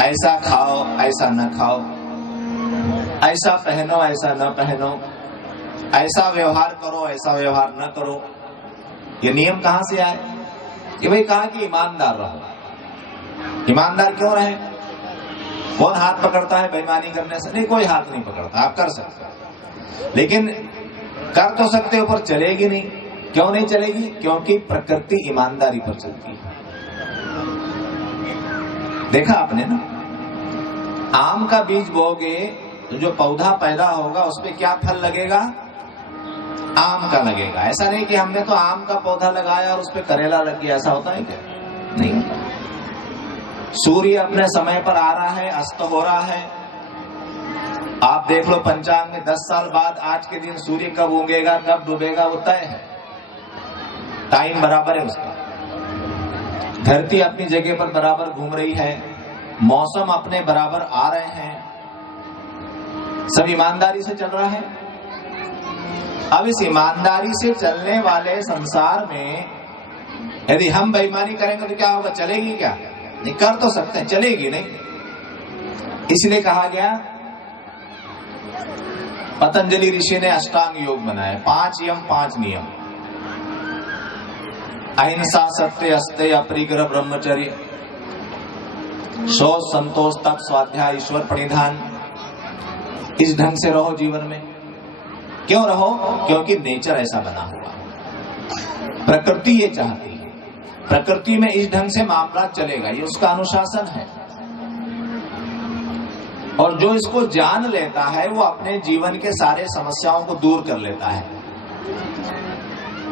ऐसा खाओ, ऐसा न खाओ, ऐसा पहनो, ऐसा न पहनो, ऐसा व्यवहार करो, ऐसा व्यवहार न करो। ये नियम कहां से आए? कि भाई कहा कि ईमानदार रहो। ईमानदार क्यों रहे? कौन हाथ पकड़ता है बेईमानी करने से? नहीं, कोई हाथ नहीं पकड़ता। आप कर सकते हो, लेकिन कर तो सकते हो पर चलेगी नहीं। क्यों नहीं चलेगी? क्योंकि प्रकृति ईमानदारी पर चलती है। देखा आपने ना, आम का बीज बोओगे तो जो पौधा पैदा होगा उस पे क्या फल लगेगा? आम का लगेगा। ऐसा नहीं कि हमने तो आम का पौधा लगाया और उस पे करेला लग गया, ऐसा होता है क्या? नहीं। सूर्य अपने समय पर आ रहा है, अस्त हो रहा है। आप देख लो पंचांग में 10 साल बाद आज के दिन सूर्य कब उगेगा, कब डूबेगा, वो तय है, टाइम बराबर है उसका। धरती अपनी जगह पर बराबर घूम रही है, मौसम अपने बराबर आ रहे हैं, सब ईमानदारी से चल रहा है। अब इस ईमानदारी से चलने वाले संसार में यदि हम बेईमानी करेंगे तो क्या होगा? चलेगी क्या? नहीं, कर तो सकते हैं, चलेगी नहीं। इसलिए कहा गया, पतंजलि ऋषि ने अष्टांग योग बनाए, 5 यम 5 नियम। अहिंसा, सत्य, अस्तेय, अपरिग्रह, ब्रह्मचर्य, शौच, संतोष, तप, स्वाध्याय, ईश्वर प्रणिधान। इस ढंग से रहो जीवन में। क्यों रहो? क्योंकि नेचर ऐसा बना हुआ, प्रकृति ये चाहती है, प्रकृति में इस ढंग से मामला चलेगा, ये उसका अनुशासन है। और जो इसको जान लेता है वो अपने जीवन के सारे समस्याओं को दूर कर लेता है।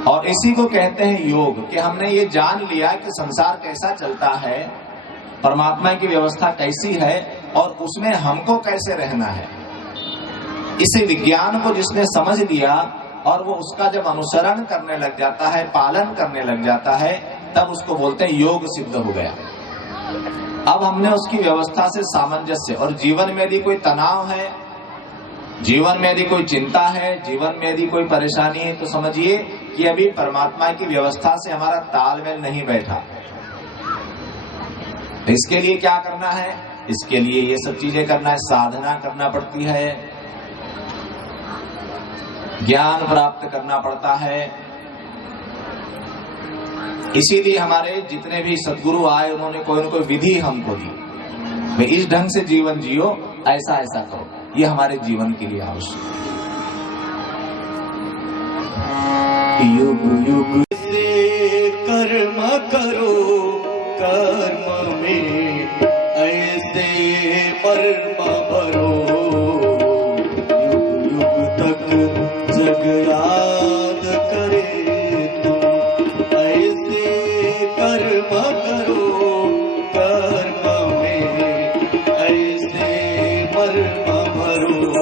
और इसी को कहते हैं योग, कि हमने ये जान लिया कि संसार कैसा चलता है, परमात्मा की व्यवस्था कैसी है, और उसमें हमको कैसे रहना है। इस विज्ञान को जिसने समझ लिया और वो उसका जब अनुसरण करने लग जाता है, पालन करने लग जाता है, तब उसको बोलते हैं योग सिद्ध हो गया। अब हमने उसकी व्यवस्था से सामंजस्य, और जीवन में यदि कोई तनाव है, जीवन में यदि कोई चिंता है, जीवन में यदि कोई परेशानी है, तो समझिए कि अभी परमात्मा की व्यवस्था से हमारा तालमेल नहीं बैठा। इसके लिए क्या करना है? इसके लिए ये सब चीजें करना है, साधना करना पड़ती है, ज्ञान प्राप्त करना पड़ता है। इसीलिए हमारे जितने भी सद्गुरु आए, उन्होंने कोई न कोई विधि हमको दी, भाई इस ढंग से जीवन जियो, ऐसा ऐसा करो। ये हमारे जीवन के लिए आवश्यक है। युग युग से कर्म करो, कर्म में ऐसे मर्म भरो, युग युग तक जग याद करे तुम, ऐसे कर्म करो, कर्म में ऐसे मर्म भरो।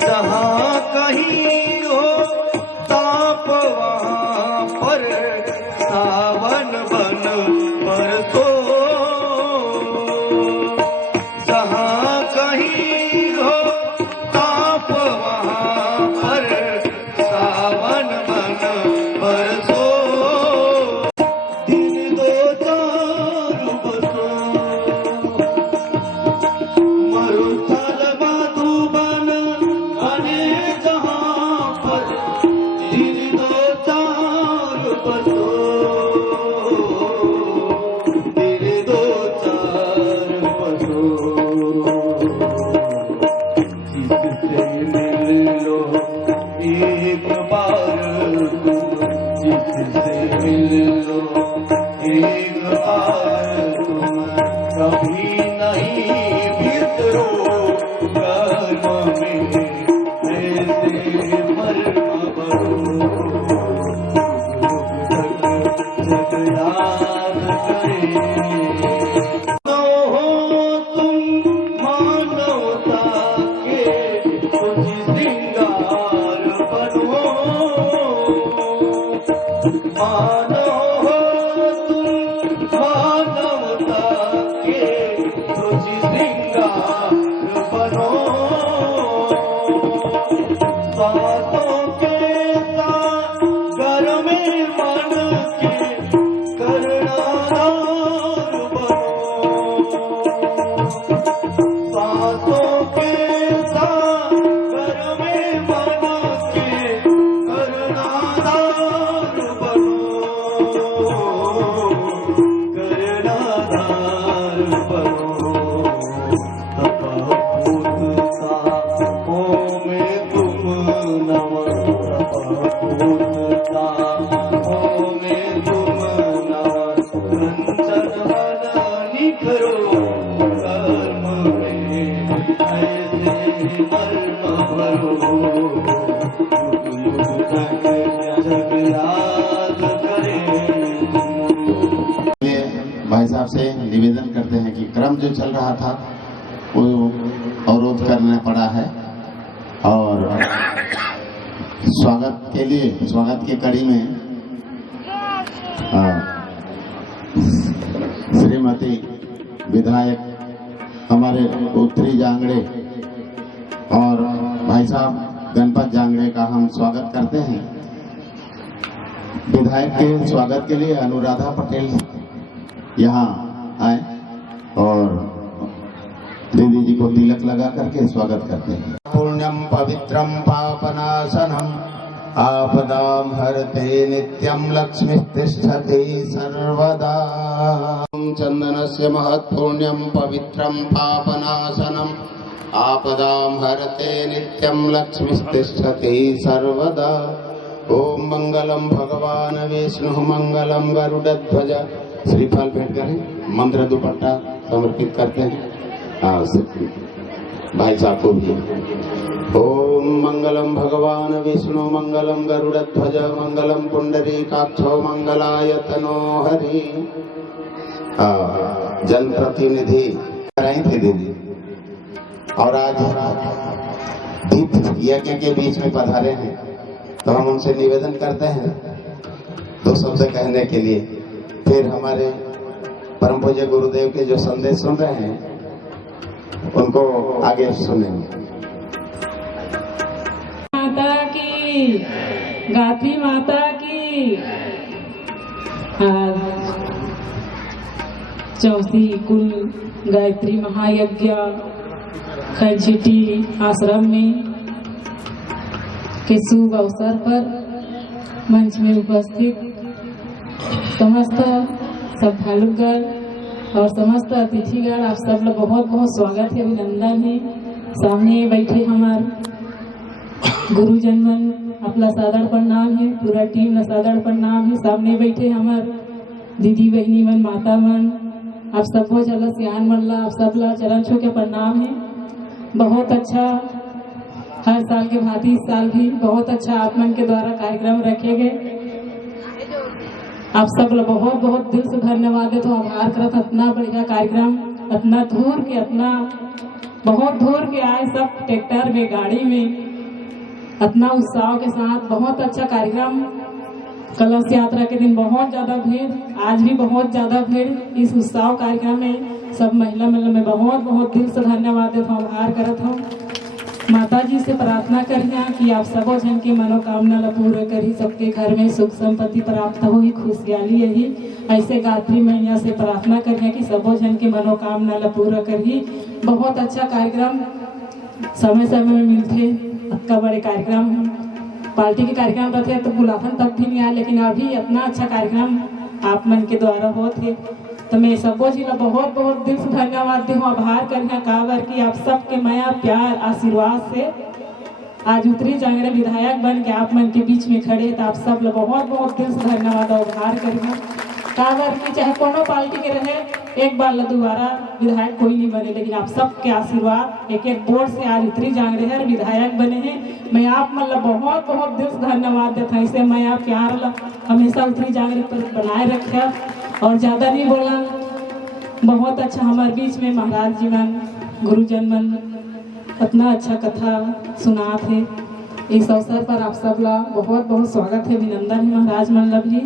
जहाँ कहीं हो ताप वहाँ पर सावन बन बरसो, जहाँ कहीं हो ताप वहाँ पर सावन बन बरसो, दिन दो चार बसो, मरुथल मधुबन बने जहाँ पर, दिन दो चार बसो, दिन दो चार बसो। जिससे मिल लो एक बार तुम, जिससे मिल लो एक बार तुम, कभी नहीं बिसरो कर्म में ऐसे मर्म भरो, जग याद करे। हो तुम मानवता के कुछ श्रृंगार बनो, मानो हो तुम मानवता के कुछ श्रृंगार बनो, सातों के सागर में मन के करनादार बनो, सातों के सागर में मन के करनादार बनो, करनादार बनो। तपभूत सापों में तुम नमः, तपभूत सापों में तुम नमः, कंचन मन निखरो कर्म में ऐसे मर्म भरो, युग युग तक जग याद करे। लिए भाई साहब से निवेदन करते हैं कि क्रम जो चल रहा था वो अवरोध करना पड़ा है, और स्वागत के लिए, स्वागत की कड़ी में श्रीमती विधायक हमारे उत्तरी जांगड़े और भाई साहब गणपत जांगड़े का हम स्वागत करते हैं। विधायक के स्वागत के लिए अनुराधा पटेल यहाँ आए और दीदी जी को तिलक लगा करके स्वागत करते हैं। पुण्यम पवित्रम पापनाशनम आपदाम हरते नित्यम लक्ष्मी तिष्ठति सर्वदा। चंदनस्य महत्पुण्यम पवित्रम पापनाशनम आपदाम हरते नित्यम लक्ष्मी तिष्ठति सर्वदा। ओम मंगलम भगवान विष्णु मंगलम गरुड़ध्वज। श्रीफल भेंट करें, मंत्र दुपट्टा समर्पित करते हैं भाई साहब को भी। ओम मंगलम भगवान विष्णु मंगलम गरुड़ध्वज मंगलम पुंडरीकाक्षो मंगलाय तनो हरि। जनप्रतिनिधि रही थे दीदी। और आज दीप यज्ञ के बीच में पधारे हैं, तो हम उनसे निवेदन करते हैं 2 शब्द कहने के लिए। फिर हमारे परम पूज्य गुरुदेव के जो संदेश सुन रहे हैं उनको आगे सुनेंगे। माता की, गायत्री माता की। आज चौथी कुल गायत्री महायज्ञ खैरछिटी आश्रम में के शुभ अवसर पर मंच में उपस्थित समस्त श्रद्धालुगण और समस्त अतिथिगण, आप सब लोग बहुत बहुत स्वागत है, अभिनंदन है। सामने बैठे हमारे गुरुजनमन, अपना सादर प्रणाम है, पूरा टीम ला सादर प्रणाम है। सामने बैठे हमारे दीदी बहनी मन, माता मन, आप सबको चला सियान मन ला, आप सब ला चरण छू के प्रणाम है। बहुत अच्छा, हर साल के भांति इस साल भी बहुत अच्छा आप मन के द्वारा कार्यक्रम रखे गए। आप सब लोग बहुत बहुत दिल से धन्यवाद है, तो आभार करत। इतना बढ़िया कार्यक्रम, इतना दूर के, इतना बहुत दूर के आए सब ट्रैक्टर में, गाड़ी में, इतना उत्साह के साथ बहुत अच्छा कार्यक्रम। कलश यात्रा के दिन बहुत ज्यादा भीड़, आज भी बहुत ज्यादा भीड़ इस उत्साह कार्यक्रम में। सब महिला मिलन में बहुत बहुत दिल से धन्यवाद देता हूँ, आभार करत हूँ। माता जी से प्रार्थना करिए कि आप सबो जन की मनोकामना ला पूरा करी, सबके घर में सुख संपत्ति प्राप्त हो, खुशहाली यही। ऐसे गायत्री मैया से प्रार्थना करिए कि सबो जन की मनोकामना ला पूरा करी। बहुत अच्छा कार्यक्रम समय समय में मिलते, इतना बड़े कार्यक्रम पार्टी के कार्यक्रम रहते तो बुलावन तक भी नहीं आया, लेकिन अभी इतना अच्छा कार्यक्रम आप मन के द्वारा होते, तो मैं सबो जी ला बहुत बहुत दिल से धन्यवाद दी हूँ, आभार करना काबर कि आप सबके माया प्यार आशीर्वाद से आज उत्तरी जांगड़े विधायक बन के आप मन के बीच में खड़े, तो आप सब ला बहुत बहुत दिल से धन्यवाद और आभार करिए। काबर कि चाहे कोनो पार्टी के रहे, एक बार ला दोबारा विधायक कोई नहीं बने, लेकिन आप सबके आशीर्वाद एक एक वोट से आज उत्तरी जांगड़े हर विधायक बने हैं। मैं आप मन ला बहुत बहुत दिल से धन्यवाद देता हूँ। ऐसे मैं आप प्यार ला हमेशा उत्तरी जांगड़े पर बनाए रखे, और ज्यादा नहीं बोला। बहुत अच्छा हमारे बीच में महाराज जी मन, गुरुजन मन इतना अच्छा कथा सुना थे। इस अवसर पर आप सब ला बहुत बहुत स्वागत है, अभिनंदन है महाराज मन ला भी।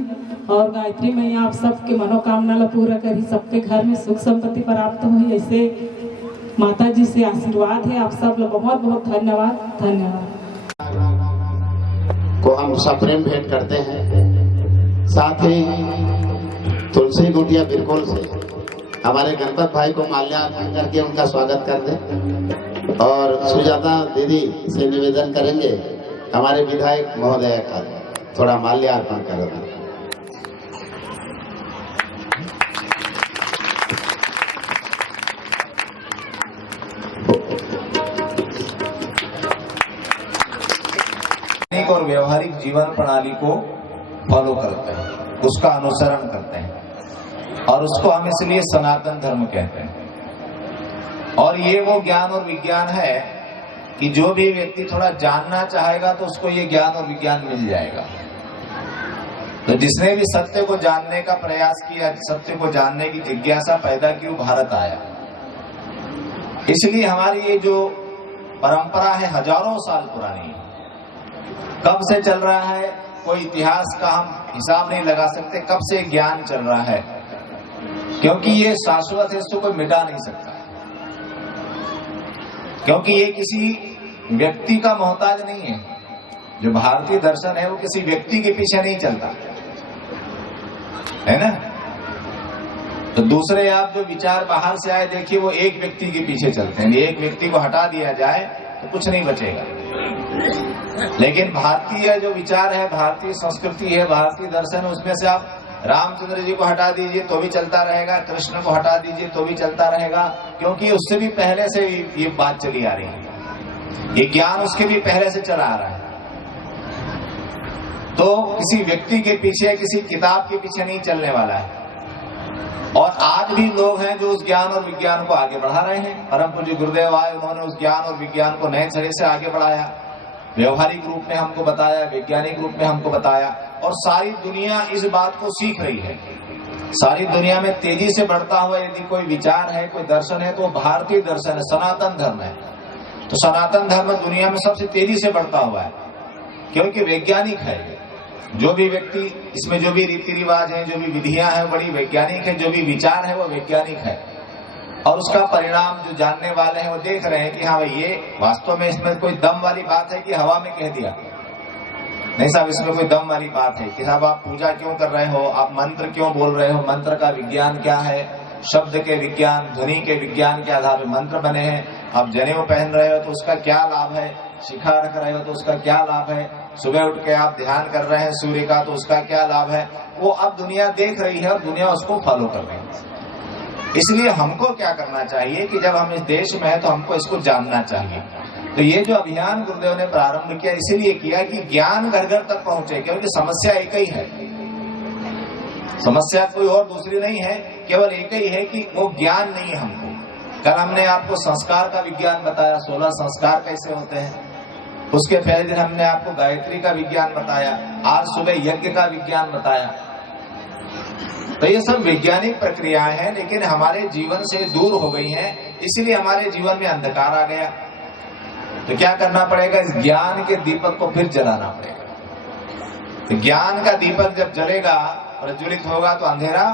और गायत्री मैया आप सबके मनोकामना ला पूरा करी, सबके घर में सुख संपत्ति प्राप्त हुई, ऐसे माता जी से आशीर्वाद है। आप सब ला बहुत बहुत धन्यवाद। धन्यवाद को हम सप्रेम भेंट करते हैं। साथ ही तुलसी गुटिया बिरकोल से हमारे गणपत भाई को माल्यार्पण करके उनका स्वागत कर दें, और सुजाता दीदी से निवेदन करेंगे हमारे विधायक महोदय का थोड़ा माल्यार्पण कर दें। और व्यवहारिक जीवन प्रणाली को फॉलो करते हैं, उसका अनुसरण करते हैं, और उसको हम इसलिए सनातन धर्म कहते हैं। और ये वो ज्ञान और विज्ञान है कि जो भी व्यक्ति थोड़ा जानना चाहेगा तो उसको ये ज्ञान और विज्ञान मिल जाएगा। तो जिसने भी सत्य को जानने का प्रयास किया, सत्य को जानने की जिज्ञासा पैदा की, वो भारत आया। इसलिए हमारी ये जो परंपरा है हजारों साल पुरानी, कब से चल रहा है कोई इतिहास का हम हिसाब नहीं लगा सकते, कब से ज्ञान चल रहा है, क्योंकि ये शाश्वत है, इसको कोई मिटा नहीं सकता, क्योंकि ये किसी व्यक्ति का मोहताज नहीं है। जो भारतीय दर्शन है वो किसी व्यक्ति के पीछे नहीं चलता है ना। तो दूसरे आप जो विचार बाहर से आए देखिए, वो एक व्यक्ति के पीछे चलते हैं। एक व्यक्ति को हटा दिया जाए तो कुछ नहीं बचेगा। लेकिन भारतीय जो विचार है, भारतीय संस्कृति है, भारतीय दर्शन है, उसमें से आप रामचंद्र जी को हटा दीजिए तो भी चलता रहेगा, कृष्ण को हटा दीजिए तो भी चलता रहेगा, क्योंकि उससे भी पहले से ये बात चली आ रही है। ये ज्ञान उसके भी पहले से चला आ रहा है। तो किसी व्यक्ति के पीछे, किसी किताब के पीछे नहीं चलने वाला है। और आज भी लोग हैं जो उस ज्ञान और विज्ञान को आगे बढ़ा रहे हैं। परम पूज्य गुरुदेव आए, उन्होंने उस ज्ञान और विज्ञान को नए सिरे से आगे बढ़ाया, व्यवहारिक रूप में हमको बताया, वैज्ञानिक रूप में हमको बताया, और सारी दुनिया इस बात को सीख रही है। सारी दुनिया में तेजी से बढ़ता हुआ यदि कोई विचार है, कोई दर्शन है, तो भारतीय दर्शन है, सनातन धर्म है। तो सनातन धर्म दुनिया में सबसे तेजी से बढ़ता हुआ है, क्योंकि वैज्ञानिक है। जो भी व्यक्ति इसमें जो भी रीति रिवाज है, जो भी विधियां हैं, बड़ी वैज्ञानिक है। जो भी विचार है वो वैज्ञानिक है, और उसका परिणाम जो जानने वाले हैं वो देख रहे हैं कि हाँ भाई ये वास्तव में इसमें कोई दम वाली बात है कि हवा में कह दिया। नहीं साहब, इसमें कोई दम वाली बात है कि साहब आप पूजा क्यों कर रहे हो, आप मंत्र क्यों बोल रहे हो, मंत्र का विज्ञान क्या है, शब्द के विज्ञान, ध्वनि के विज्ञान के आधार पर मंत्र बने हैं। आप जनेऊ पहन रहे हो तो उसका क्या लाभ है, शिखा रख रहे हो तो उसका क्या लाभ है, सुबह उठ के आप ध्यान कर रहे हैं सूर्य का तो उसका क्या लाभ है, वो अब दुनिया देख रही है और दुनिया उसको फॉलो कर रही है। इसलिए हमको क्या करना चाहिए कि जब हम इस देश में है तो हमको इसको जानना चाहिए। तो ये जो अभियान गुरुदेव ने प्रारंभ किया इसीलिए किया कि ज्ञान घर घर तक पहुंचे, क्योंकि समस्या एक ही है, समस्या कोई और दूसरी नहीं है, केवल एक ही है कि वो ज्ञान नहीं है हमको। कल हमने आपको संस्कार का विज्ञान बताया, 16 संस्कार कैसे होते हैं। उसके पहले दिन हमने आपको गायत्री का विज्ञान बताया, आज सुबह यज्ञ का विज्ञान बताया। तो ये सब वैज्ञानिक प्रक्रियाएं हैं, लेकिन हमारे जीवन से दूर हो गई हैं, इसीलिए हमारे जीवन में अंधकार आ गया। तो क्या करना पड़ेगा, इस ज्ञान के दीपक को फिर जलाना पड़ेगा। तो ज्ञान का दीपक जब जलेगा, प्रज्वलित होगा, तो अंधेरा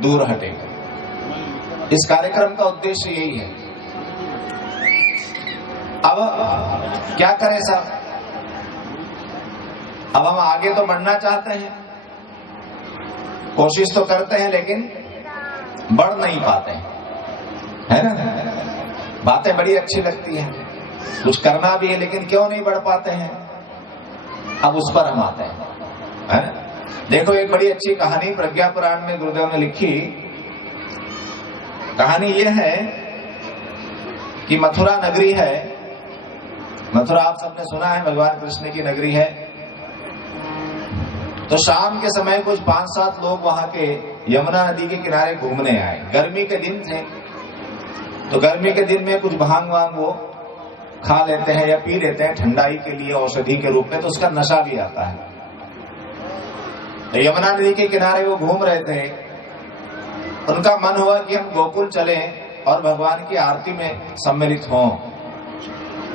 दूर हटेगा। इस कार्यक्रम का उद्देश्य यही है। अब क्या करें साहब, अब हम आगे तो बढ़ना चाहते हैं, कोशिश तो करते हैं, लेकिन बढ़ नहीं पाते हैं, है ना। बातें बड़ी अच्छी लगती हैं, कुछ करना भी है, लेकिन क्यों नहीं बढ़ पाते हैं, अब उस पर हम आते हैं, है ना। देखो एक बड़ी अच्छी कहानी प्रज्ञा पुराण में गुरुदेव ने लिखी। कहानी यह है कि मथुरा नगरी है, मथुरा आप सबने सुना है भगवान कृष्ण की नगरी है। तो शाम के समय कुछ 5-7 लोग वहां के यमुना नदी के किनारे घूमने आए। गर्मी के दिन थे, तो गर्मी के दिन में कुछ भांग वांग वो खा लेते हैं या पी लेते हैं ठंडाई के लिए, औषधि के रूप में, तो उसका नशा भी आता है। तो यमुना नदी के किनारे वो घूम रहे थे, उनका मन हुआ कि हम गोकुल चलें और भगवान की आरती में सम्मिलित हों।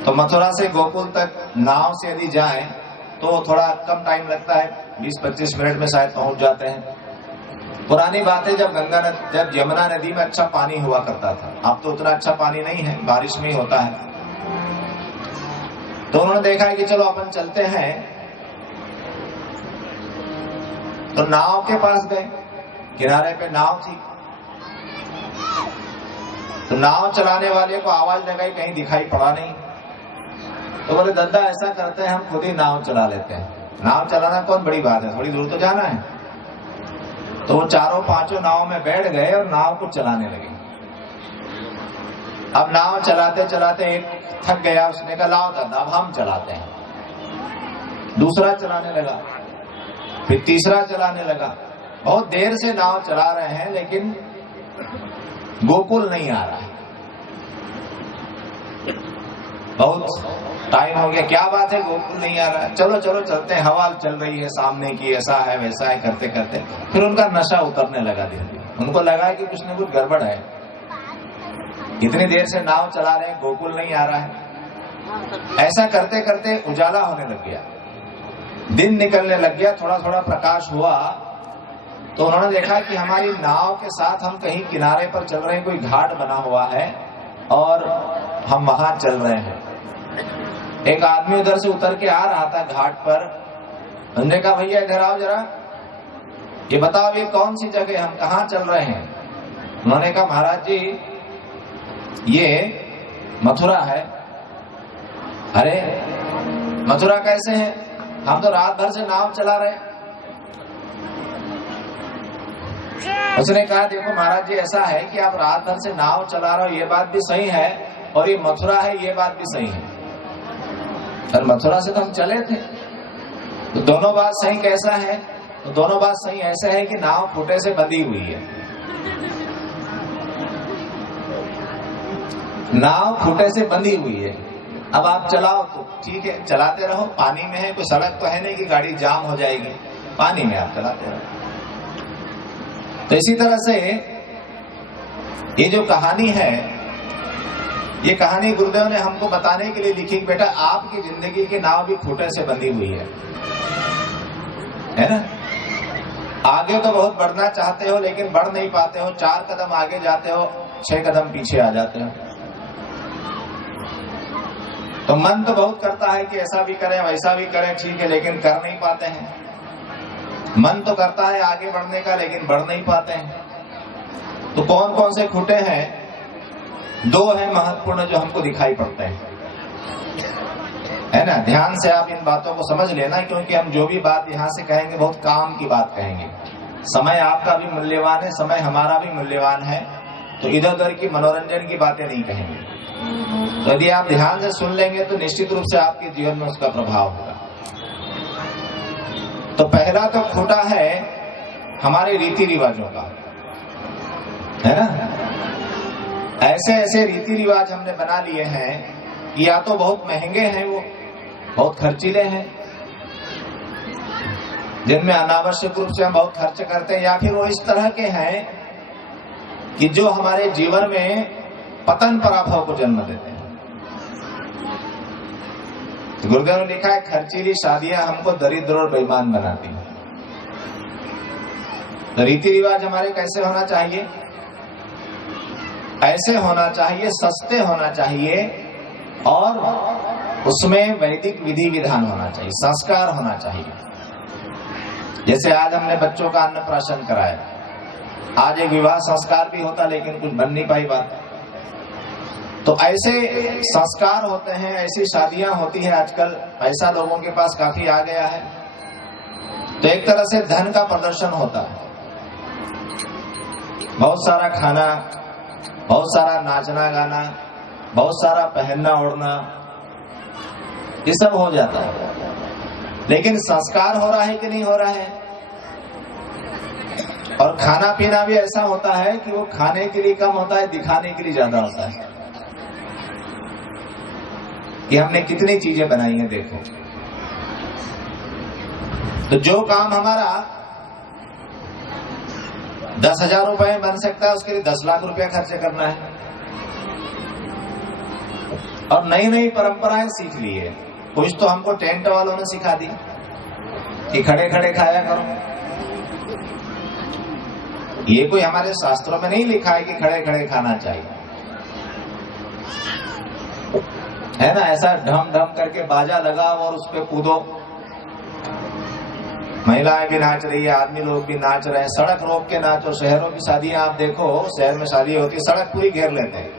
तो मथुरा से गोकुल तक नाव से यदि जाएं तो थोड़ा कम टाइम लगता है, 20-25 मिनट में शायद पहुंच जाते हैं। पुरानी बात है, जब यमुना नदी में अच्छा पानी हुआ करता था। अब तो उतना अच्छा पानी नहीं है, बारिश में ही होता है। तो उन्होंने देखा है कि चलो अपन चलते हैं, तो नाव के पास गए, किनारे पे नाव थी। तो नाव चलाने वाले को आवाज लगाई, कहीं दिखाई पड़ा नहीं। तो बोले दादा ऐसा करते हैं, हम खुद ही नाव चला लेते हैं। नाव चलाना कौन बड़ी बात है, थोड़ी दूर तो जाना है। तो वो 4-5 नाव में बैठ गए और नाव को चलाने लगे। अब नाव चलाते चलाते एक थक गया, उसने कहा लाओ दादा अब हम चलाते हैं। दूसरा चलाने लगा, फिर तीसरा चलाने लगा। बहुत देर से नाव चला रहे हैं, लेकिन गोकुल नहीं आ रहा है। बहुत टाइम हो गया, क्या बात है गोकुल नहीं आ रहा है, चलो चलो चलते हैं, हवा चल रही है सामने की, ऐसा है वैसा है करते करते फिर उनका नशा उतरने लगा। धीरे उनको लगा कि कुछ न कुछ गड़बड़ है, इतनी देर से नाव चला रहे हैं, गोकुल नहीं आ रहा है। ऐसा करते करते उजाला होने लग गया, दिन निकलने लग गया, थोड़ा थोड़ा प्रकाश हुआ। तो उन्होंने देखा कि हमारी नाव के साथ हम कहीं किनारे पर चल रहे हैं, कोई घाट बना हुआ है और हम वहां चल रहे हैं। एक आदमी उधर से उतर के आ रहा था घाट पर। उन्होंने कहा भैया इधर आओ जरा, ये बताओ ये कौन सी जगह, हम कहाँ चल रहे हैं। उन्होंने कहा महाराज जी ये मथुरा है। अरे मथुरा कैसे है, हम तो रात भर से नाव चला रहे हैं। उसने कहा देखो महाराज जी ऐसा है कि आप रात भर से नाव चला रहे हो, ये बात भी सही है, और ये मथुरा है ये बात भी सही है। और मथुरा से तो हम चले थे। तो दोनों बात सही कैसा है, तो दोनों बात सही ऐसा है कि नाव खूंटे से बंधी हुई है। नाव खूंटे से बंधी हुई है। अब आप चलाओ तो ठीक है, चलाते रहो, पानी में है, कोई सड़क तो है नहीं कि गाड़ी जाम हो जाएगी, पानी में आप चलाते रहो। तो इसी तरह से ये जो कहानी है ये कहानी गुरुदेव ने हमको बताने के लिए लिखी कि बेटा आपकी जिंदगी की नाव भी खूंटे से बंधी हुई है ना। आगे तो बहुत बढ़ना चाहते हो लेकिन बढ़ नहीं पाते हो, 4 कदम आगे जाते हो, 6 कदम पीछे आ जाते हो। तो मन तो बहुत करता है कि ऐसा भी करें वैसा भी करें, ठीक है, लेकिन कर नहीं पाते हैं। मन तो करता है आगे बढ़ने का लेकिन बढ़ नहीं पाते हैं। तो कौन कौन से खूंटे हैं? 2 हैं महत्वपूर्ण जो हमको दिखाई पड़ते हैं, है ना। ध्यान से आप इन बातों को समझ लेना, क्योंकि हम जो भी बात यहाँ से कहेंगे बहुत काम की बात कहेंगे। समय आपका भी मूल्यवान है, समय हमारा भी मूल्यवान है, तो इधर उधर की मनोरंजन की बातें नहीं कहेंगे। तो यदि आप ध्यान से सुन लेंगे तो निश्चित रूप से आपके जीवन में उसका प्रभाव होगा। तो पहला तो खूंटा है हमारे रीति रिवाजों का, है ना। ऐसे ऐसे रीति रिवाज हमने बना लिए हैं, या तो बहुत महंगे हैं, वो बहुत खर्चीले हैं, जिनमें अनावश्यक रूप से हम बहुत खर्च करते हैं, या फिर वो इस तरह के हैं कि जो हमारे जीवन में पतन पराभव को जन्म देते हैं। गुरुदेव ने लिखा है, खर्चीली शादियां हमको दरिद्र और बेईमान बनाती हैं। तो रीति रिवाज हमारे कैसे होना चाहिए? ऐसे होना चाहिए, सस्ते होना चाहिए, और उसमें वैदिक विधि विधान होना चाहिए, संस्कार होना चाहिए। जैसे आज हमने बच्चों का अन्नप्राशन कराया, आज एक विवाह संस्कार भी होता लेकिन कुछ बन नहीं पाई बात। तो ऐसे संस्कार होते हैं, ऐसी शादियां होती है। आजकल पैसा लोगों के पास काफी आ गया है, तो एक तरह से धन का प्रदर्शन होता है। बहुत सारा खाना, बहुत सारा नाचना गाना, बहुत सारा पहनना ओढ़ना, ये सब हो जाता है। लेकिन संस्कार हो रहा है कि नहीं हो रहा है? और खाना पीना भी ऐसा होता है कि वो खाने के लिए कम होता है, दिखाने के लिए ज्यादा होता है। कि हमने कितनी चीजें बनाई हैं देखो। तो जो काम हमारा 10,000 रुपए में बन सकता है, उसके लिए 10 लाख रुपया खर्च करना है। और नई नई परंपराएं सीख ली है। कुछ तो हमको टेंट वालों ने सिखा दी कि खड़े खड़े खाया करो। ये कोई हमारे शास्त्रों में नहीं लिखा है कि खड़े खड़े खाना चाहिए, है ना। ऐसा ढम ढम करके बाजा लगाओ और उस पे कूदो। महिलाएं भी नाच रही है, आदमी लोग भी नाच रहे हैं, सड़क रोक के नाचो। शहरों की शादियां आप देखो, शहर में शादी होती है, सड़क पूरी घेर लेते हैं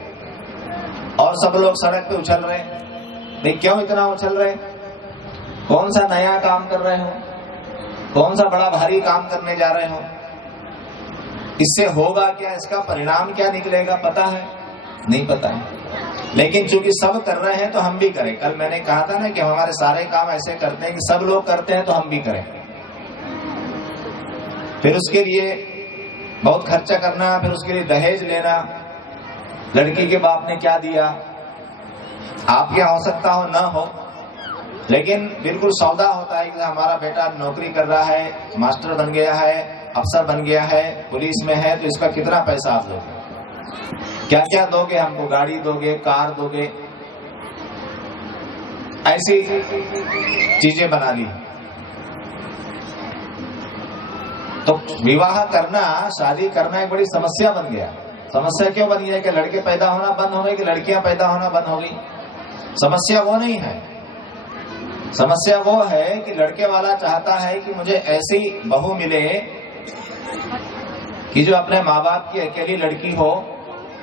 और सब लोग सड़क पे उछल रहे हैं। नहीं, क्यों इतना उछल रहे? कौन सा नया काम कर रहे हो? कौन सा बड़ा भारी काम करने जा रहे हो? इससे होगा क्या? इसका परिणाम क्या निकलेगा पता है? नहीं पता है। लेकिन चूंकि सब कर रहे हैं तो हम भी करें। कल मैंने कहा था ना कि हम हमारे सारे काम ऐसे करते हैं कि सब लोग करते हैं तो हम भी करें। फिर उसके लिए बहुत खर्चा करना, फिर उसके लिए दहेज लेना। लड़की के बाप ने क्या दिया, आप क्या हो सकता हो ना हो, लेकिन बिल्कुल सौदा होता है कि हमारा बेटा नौकरी कर रहा है, मास्टर बन गया है, अफसर बन गया है, पुलिस में है, तो इसका कितना पैसा आप दोगे, क्या क्या दोगे हमको, गाड़ी दोगे, कार दोगे, ऐसी चीजें बना ली। तो विवाह करना, शादी करना एक बड़ी समस्या बन गया। समस्या क्यों बन गया? कि लड़के पैदा होना बंद हो गए कि लड़कियां पैदा होना बंद हो गई? समस्या वो नहीं है। समस्या वो है कि लड़के वाला चाहता है कि मुझे ऐसी बहू मिले कि जो अपने माँ बाप की अकेली लड़की हो,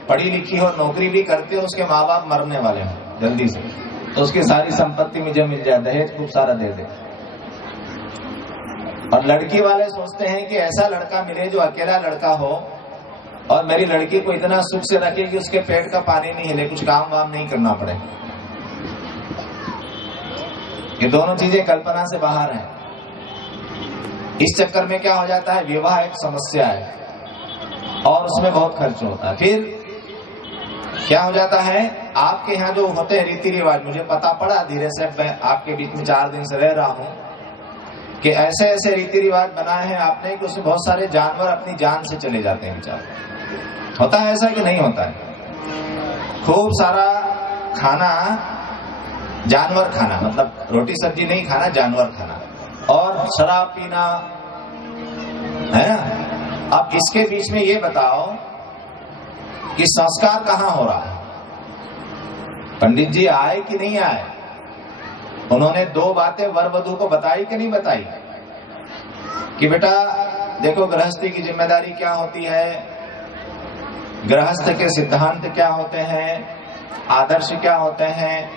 पढ़ी लिखी हो, नौकरी भी करती हो, उसके माँ बाप मरने वाले हो जल्दी से, तो उसकी सारी संपत्ति मुझे मिल जाए, दहेज खूब सारा दे दे। और लड़की वाले सोचते हैं कि ऐसा लड़का मिले जो अकेला लड़का हो और मेरी लड़की को इतना सुख से रखे कि उसके पेट का पानी नहीं हिले, कुछ काम वाम नहीं करना पड़े। ये दोनों चीजें कल्पना से बाहर हैं। इस चक्कर में क्या हो जाता है, विवाह एक समस्या है और उसमें बहुत खर्च होता है। फिर क्या हो जाता है, आपके यहाँ जो होते हैं रीति रिवाज, मुझे पता पड़ा धीरे से, मैं आपके बीच में 4 दिन से रह रहा हूँ, कि ऐसे ऐसे रीति रिवाज बनाए हैं आपने कि उसमें बहुत सारे जानवर अपनी जान से चले जाते हैं बेचारे। होता है ऐसा कि नहीं होता है? खूब सारा खाना जानवर खाना, मतलब रोटी सब्जी नहीं खाना, जानवर खाना, और शराब पीना, है ना। अब इसके बीच में ये बताओ कि संस्कार कहाँ हो रहा है? पंडित जी आए कि नहीं आए? उन्होंने 2 बातें वर वधू को बताई कि नहीं बताई कि बेटा देखो गृहस्थी की जिम्मेदारी क्या होती है, गृहस्थ के सिद्धांत क्या होते हैं, आदर्श क्या होते हैं,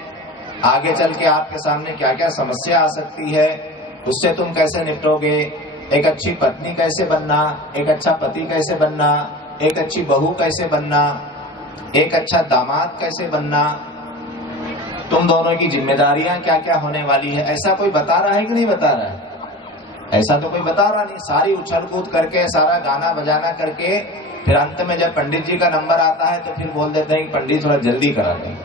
आगे चल के आपके सामने क्या क्या समस्या आ सकती है, उससे तुम कैसे निपटोगे, एक अच्छी पत्नी कैसे बनना, एक अच्छा पति कैसे बनना, एक अच्छी बहू कैसे बनना, एक अच्छा दामाद कैसे बनना, तुम दोनों की जिम्मेदारियां क्या क्या होने वाली है। ऐसा कोई बता रहा है कि नहीं बता रहा है? ऐसा तो कोई बता रहा नहीं। सारी उछल कूद करके, सारा गाना बजाना करके, फिर अंत में जब पंडित जी का नंबर आता है तो फिर बोल देते हैं कि पंडित थोड़ा जल्दी करा दें।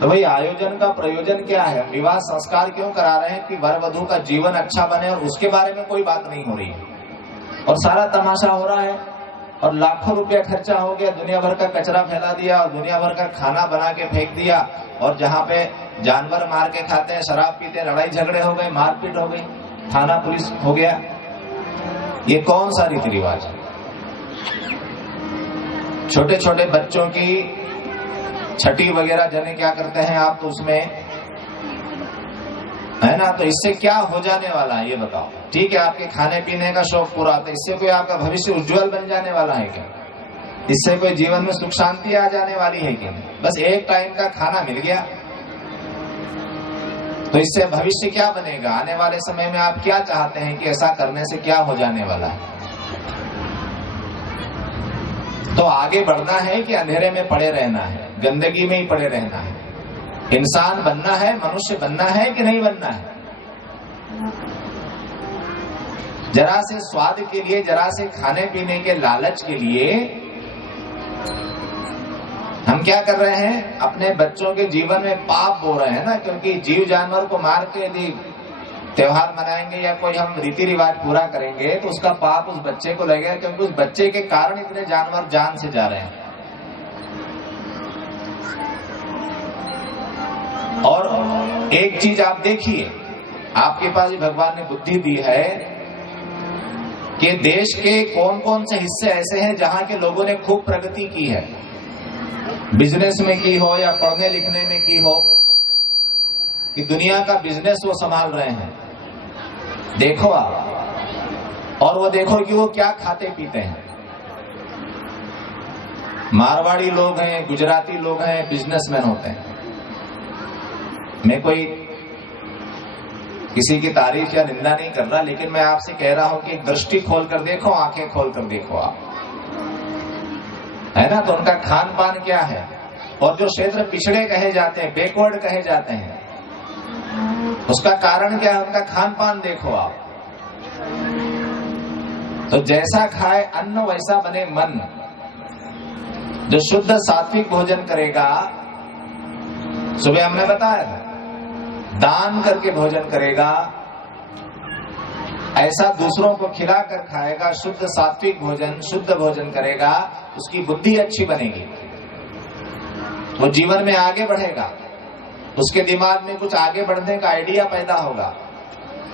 तो भाई आयोजन का प्रयोजन क्या है? विवाह संस्कार क्यों करा रहे हैं? कि वर वधू का जीवन अच्छा बने, और उसके बारे में कोई बात नहीं हो रही है और सारा तमाशा हो रहा है और लाखों रुपया खर्चा हो गया, दुनिया भर का कचरा फैला दिया और दुनिया भर का खाना बना के फेंक दिया, और जहाँ पे जानवर मार के खाते हैं, शराब पीते हैं, लड़ाई झगड़े हो गए, मारपीट हो गई, थाना पुलिस हो गया। ये कौन सा रीति रिवाज है? छोटे छोटे बच्चों की छठी वगैरह जने क्या करते हैं आप, तो उसमें है ना, तो इससे क्या हो जाने वाला है ये बताओ। ठीक है, आपके खाने पीने का शौक पूरा होता है, इससे कोई आपका भविष्य उज्जवल बन जाने वाला है क्या? इससे कोई जीवन में सुख शांति आ जाने वाली है क्या? बस एक टाइम का खाना मिल गया, तो इससे भविष्य क्या बनेगा? आने वाले समय में आप क्या चाहते हैं कि ऐसा करने से क्या हो जाने वाला है? तो आगे बढ़ना है कि अंधेरे में पड़े रहना है, गंदगी में ही पड़े रहना है? इंसान बनना है, मनुष्य बनना है कि नहीं बनना है? जरा से स्वाद के लिए, जरा से खाने पीने के लालच के लिए हम क्या कर रहे हैं? अपने बच्चों के जीवन में पाप बो रहे हैं ना, क्योंकि जीव जानवर को मार के यदि त्योहार मनाएंगे या कोई हम रीति रिवाज पूरा करेंगे तो उसका पाप उस बच्चे को लगेगा, क्योंकि उस बच्चे के कारण इतने जानवर जान से जा रहे हैं। और एक चीज आप देखिए, आपके पास भगवान ने बुद्धि दी है कि देश के कौन कौन से हिस्से ऐसे हैं जहां के लोगों ने खूब प्रगति की है, बिजनेस में की हो या पढ़ने लिखने में की हो, कि दुनिया का बिजनेस वो संभाल रहे हैं। देखो आप, और वो देखो कि वो क्या खाते पीते हैं। मारवाड़ी लोग हैं, गुजराती लोग हैं, बिजनेसमैन होते हैं। मैं कोई किसी की तारीफ या निंदा नहीं कर रहा, लेकिन मैं आपसे कह रहा हूं कि दृष्टि खोल कर देखो, आंखें खोल कर देखो आप, है ना। तो उनका खान पान क्या है, और जो क्षेत्र पिछड़े कहे जाते हैं, बैकवर्ड कहे जाते हैं, उसका कारण क्या है? उनका खान पान देखो आप। तो जैसा खाए अन्न वैसा बने मन। जो शुद्ध सात्विक भोजन करेगा, सुबह हमने बताया था, दान करके भोजन करेगा, ऐसा दूसरों को खिलाकर खाएगा, शुद्ध सात्विक भोजन, शुद्ध भोजन करेगा, उसकी बुद्धि अच्छी बनेगी, वो जीवन में आगे बढ़ेगा, उसके दिमाग में कुछ आगे बढ़ने का आइडिया पैदा होगा।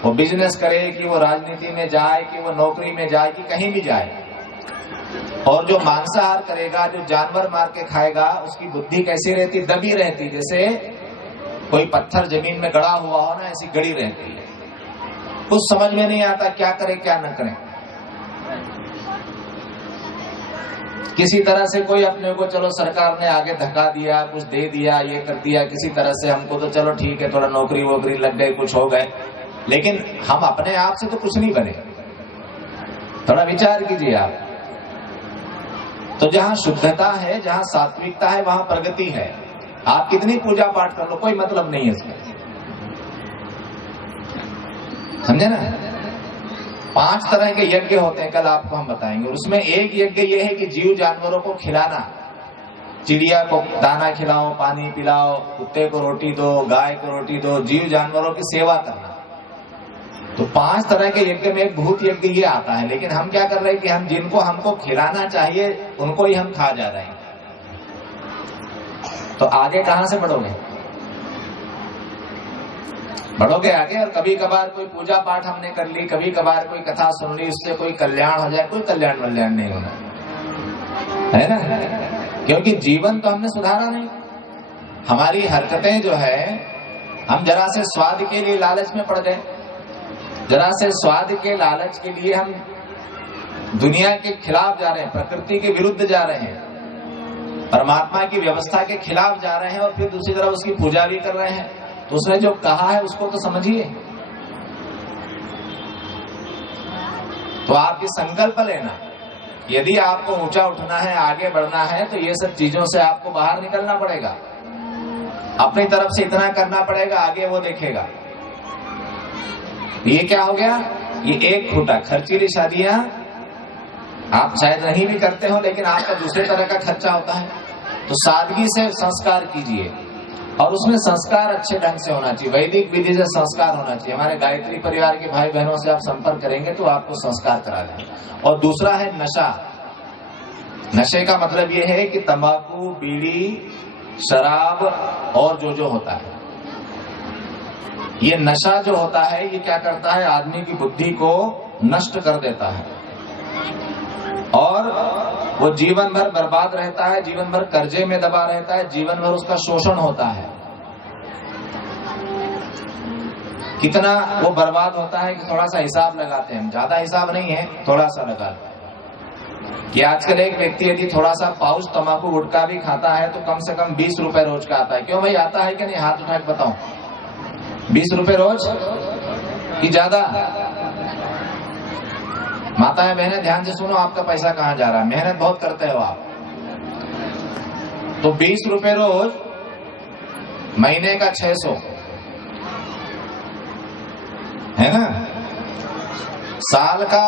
वो बिजनेस करे कि वो राजनीति में जाए, कि वो नौकरी में जाए, कि कहीं भी जाए। और जो मांसाहार करेगा, जो जानवर मार के खाएगा, उसकी बुद्धि कैसी रहती? दबी रहती, जैसे कोई पत्थर जमीन में गड़ा हुआ हो ना, ऐसी गड़ी रहती है। कुछ समझ में नहीं आता क्या करे क्या न करे। किसी तरह से कोई अपने को, चलो सरकार ने आगे धक्का दिया, कुछ दे दिया, ये कर दिया, किसी तरह से हमको तो चलो ठीक है, थोड़ा नौकरी वोकरी लग गई, कुछ हो गए, लेकिन हम अपने आप से तो कुछ नहीं बने। थोड़ा विचार कीजिए आप। तो जहां शुद्धता है, जहां सात्विकता है, वहां प्रगति है। आप कितनी पूजा पाठ कर लो, कोई मतलब नहीं है इसमें, समझे ना। 5 तरह के यज्ञ होते हैं, कल आपको हम बताएंगे। उसमें एक यज्ञ ये है कि जीव जानवरों को खिलाना, चिड़िया को दाना खिलाओ, पानी पिलाओ, कुत्ते को रोटी दो, गाय को रोटी दो, जीव जानवरों की सेवा करना। तो 5 तरह के यज्ञ में एक भूत यज्ञ ये आता है। लेकिन हम क्या कर रहे हैं कि हम जिनको हमको खिलाना चाहिए उनको ही हम खा जा रहे हैं। तो आगे कहां से बढ़ोगे? बढ़ोगे आगे। और कभी कभार कोई पूजा पाठ हमने कर ली, कभी कभार कोई कथा सुन ली, उससे कोई कल्याण हो जाए, कोई कल्याण वल्याण नहीं होना, है ना? क्योंकि जीवन तो हमने सुधारा नहीं। हमारी हरकतें जो है, हम जरा से स्वाद के लिए लालच में पड़ गए, जरा से स्वाद के लालच के लिए हम दुनिया के खिलाफ जा रहे हैं, प्रकृति के विरुद्ध जा रहे हैं, परमात्मा की व्यवस्था के खिलाफ जा रहे हैं, और फिर दूसरी तरफ उसकी पूजा भी कर रहे हैं। तो उसने जो कहा है उसको तो समझिए। तो आप ये संकल्प लेना, यदि आपको ऊंचा उठना है, आगे बढ़ना है, तो ये सब चीजों से आपको बाहर निकलना पड़ेगा। अपनी तरफ से इतना करना पड़ेगा, आगे वो देखेगा। ये क्या हो गया? ये एक खूटा खर्चीली शादियां आप शायद नहीं भी करते हो, लेकिन आपका दूसरे तरह का खर्चा होता है। तो सादगी से संस्कार कीजिए, और उसमें संस्कार अच्छे ढंग से होना चाहिए, वैदिक विधि से संस्कार होना चाहिए। हमारे गायत्री परिवार के भाई बहनों से आप संपर्क करेंगे तो आपको संस्कार करा देंगे। और दूसरा है नशा। नशे का मतलब ये है कि तंबाकू, बीड़ी, शराब और जो होता है, ये नशा जो होता है, ये क्या करता है? आदमी की बुद्धि को नष्ट कर देता है, और वो जीवन भर बर्बाद रहता है, जीवन भर कर्जे में दबा रहता है, जीवन भर उसका शोषण होता है। कितना वो बर्बाद होता है कि थोड़ा सा हिसाब लगाते हैं, ज्यादा हिसाब नहीं है, थोड़ा सा लगाते हैं कि आजकल एक व्यक्ति यदि थोड़ा सा पाउच तंबाकू गुटखा भी खाता है तो कम से कम 20 रुपए रोज का आता है। क्यों भाई, आता है कि नहीं? हाथ उठा के बताओ। 20 रुपए रोज कि ज्यादा? माताएं बहनें ध्यान से सुनो, आपका पैसा कहां जा रहा है? मेहनत बहुत करते हो आप। तो 20 रुपए रोज, महीने का 600 है ना, साल का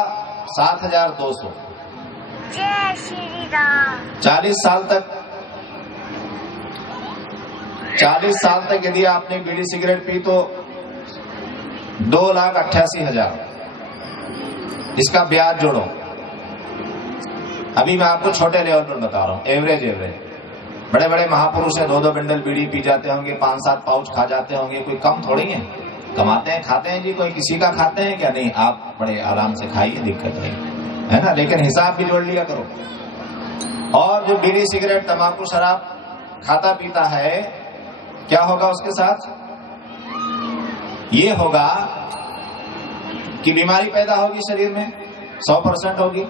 7,200। जय श्री राम। 40 साल तक यदि आपने बीड़ी सिगरेट पी तो 2,88,000। इसका ब्याज जोड़ो। अभी मैं आपको छोटे लेवल पर बता रहा हूँ, एवरेज। बड़े बड़े महापुरुष है, 2-2 बंडल बीड़ी पी जाते होंगे, 5-7 पाउच खा जाते होंगे। कोई कम थोड़ी है, कमाते हैं, खाते हैं जी। कोई किसी का खाते हैं क्या? नहीं, आप बड़े आराम से खाइए, दिक्कत नहीं है ना, लेकिन हिसाब भी जोड़ लिया करो। और जो बीड़ी सिगरेट तंबाकू शराब खाता पीता है, क्या होगा उसके साथ? ये होगा कि बीमारी पैदा होगी शरीर में, 100% होगी।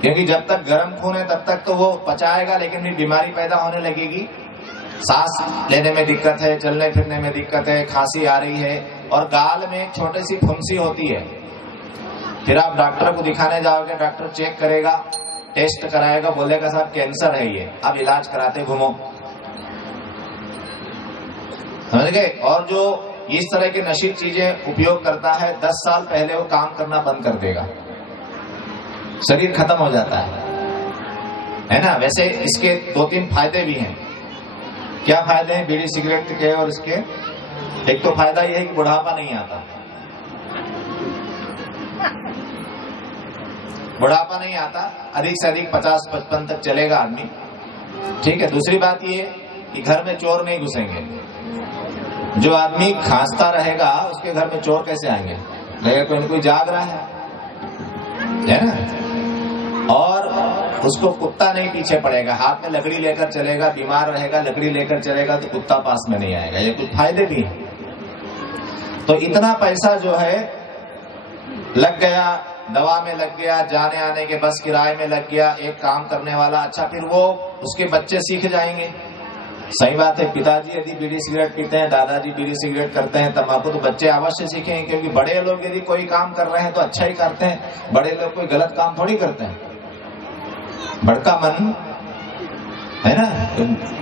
क्योंकि जब तक गर्म खून है तब तक तो वो पचाएगा, लेकिन फिर बीमारी पैदा होने लगेगी। सांस लेने में दिक्कत है, चलने फिरने में दिक्कत है, खांसी आ रही है, और गाल में एक छोटी सी फुंसी होती है। फिर आप डॉक्टर को दिखाने जाओगे, डॉक्टर चेक करेगा, टेस्ट कराएगा, बोलेगा साहब कैंसर है ये, अब इलाज कराते घूमो। समझ गए? और जो इस तरह की नशीली चीजें उपयोग करता है, 10 साल पहले वो काम करना बंद कर देगा, शरीर खत्म हो जाता है ना। वैसे इसके 2-3 फायदे भी हैं। क्या फायदे हैं बीड़ी सिगरेट के? और इसके एक तो फायदा यह है कि बुढ़ापा नहीं आता, बुढ़ापा नहीं आता, अधिक से अधिक 50-55 तक चलेगा आदमी, ठीक है। दूसरी बात ये कि घर में चोर नहीं घुसेंगे। जो आदमी खांसता रहेगा उसके घर में चोर कैसे आएंगे? लगेगा कोई न कोई जाग रहा है ना। और उसको कुत्ता नहीं पीछे पड़ेगा, हाथ में लकड़ी लेकर चलेगा, बीमार रहेगा, लकड़ी लेकर चलेगा तो कुत्ता पास में नहीं आएगा। ये कुछ फायदे भी हैं। तो इतना पैसा जो है लग गया, दवा में लग गया, जाने आने के बस किराए में लग गया, एक काम करने वाला। अच्छा, फिर वो उसके बच्चे सीख जाएंगे। सही बात है, पिताजी यदि बीड़ी सिगरेट पीते हैं, दादाजी बीड़ी सिगरेट करते हैं, तंबाकू, तो बच्चे अवश्य सीखेंगे। क्योंकि बड़े लोग यदि कोई काम कर रहे हैं तो अच्छा ही करते हैं, बड़े लोग कोई गलत काम थोड़ी करते हैं। बड़का मन है ना,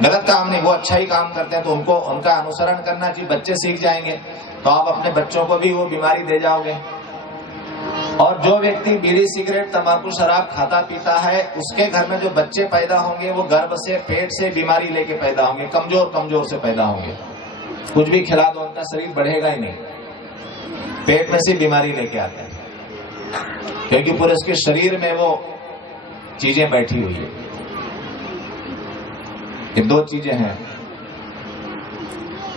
गलत काम नहीं, वो अच्छा ही काम करते हैं, तो उनको उनका अनुसरण करना चाहिए, बच्चे सीख जाएंगे। तो आप अपने बच्चों को भी वो बीमारी दे जाओगे। और जो व्यक्ति बीड़ी सिगरेट तंबाकू शराब खाता पीता है, उसके घर में जो बच्चे पैदा होंगे वो गर्भ से, पेट से बीमारी लेके पैदा होंगे, कमजोर से पैदा होंगे। कुछ भी खिला दो उनका शरीर बढ़ेगा ही नहीं, पेट में से बीमारी लेके आते हैं, क्योंकि पूरे उसके शरीर में वो चीजें बैठी हुई है। ये दो चीजें हैं।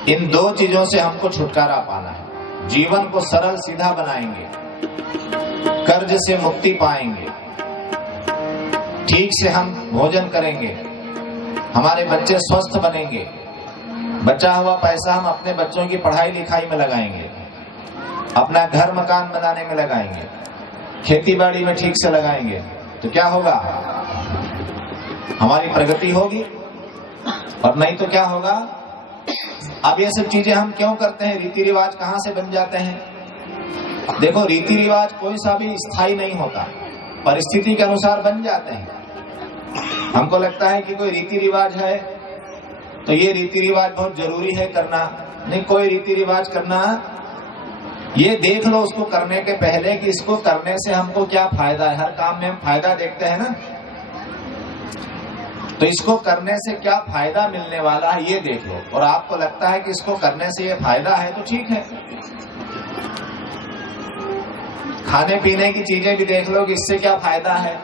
इन दो चीजों से हमको छुटकारा पाना है। जीवन को सरल सीधा बनाएंगे, कर्ज से मुक्ति पाएंगे, ठीक से हम भोजन करेंगे, हमारे बच्चे स्वस्थ बनेंगे, बचा हुआ पैसा हम अपने बच्चों की पढ़ाई लिखाई में लगाएंगे, अपना घर मकान बनाने में लगाएंगे, खेती बाड़ी में ठीक से लगाएंगे, तो क्या होगा? हमारी प्रगति होगी। और नहीं तो क्या होगा? अब ये सब चीजें हम क्यों करते हैं? रीति रिवाज कहां से बन जाते हैं? देखो, रीति रिवाज कोई सा भी स्थायी नहीं होता, परिस्थिति के अनुसार बन जाते हैं। हमको लगता है कि कोई रीति रिवाज है तो ये रीति रिवाज बहुत जरूरी है करना। नहीं, कोई रीति रिवाज करना, ये देख लो उसको करने के पहले कि इसको करने से हमको क्या फायदा है। हर काम में हम फायदा देखते हैं ना, तो इसको करने से क्या फायदा मिलने वाला है ये देख लो। और आपको लगता है कि इसको करने से ये फायदा है तो ठीक है। खाने पीने की चीजें भी देख लो कि इससे क्या फायदा है।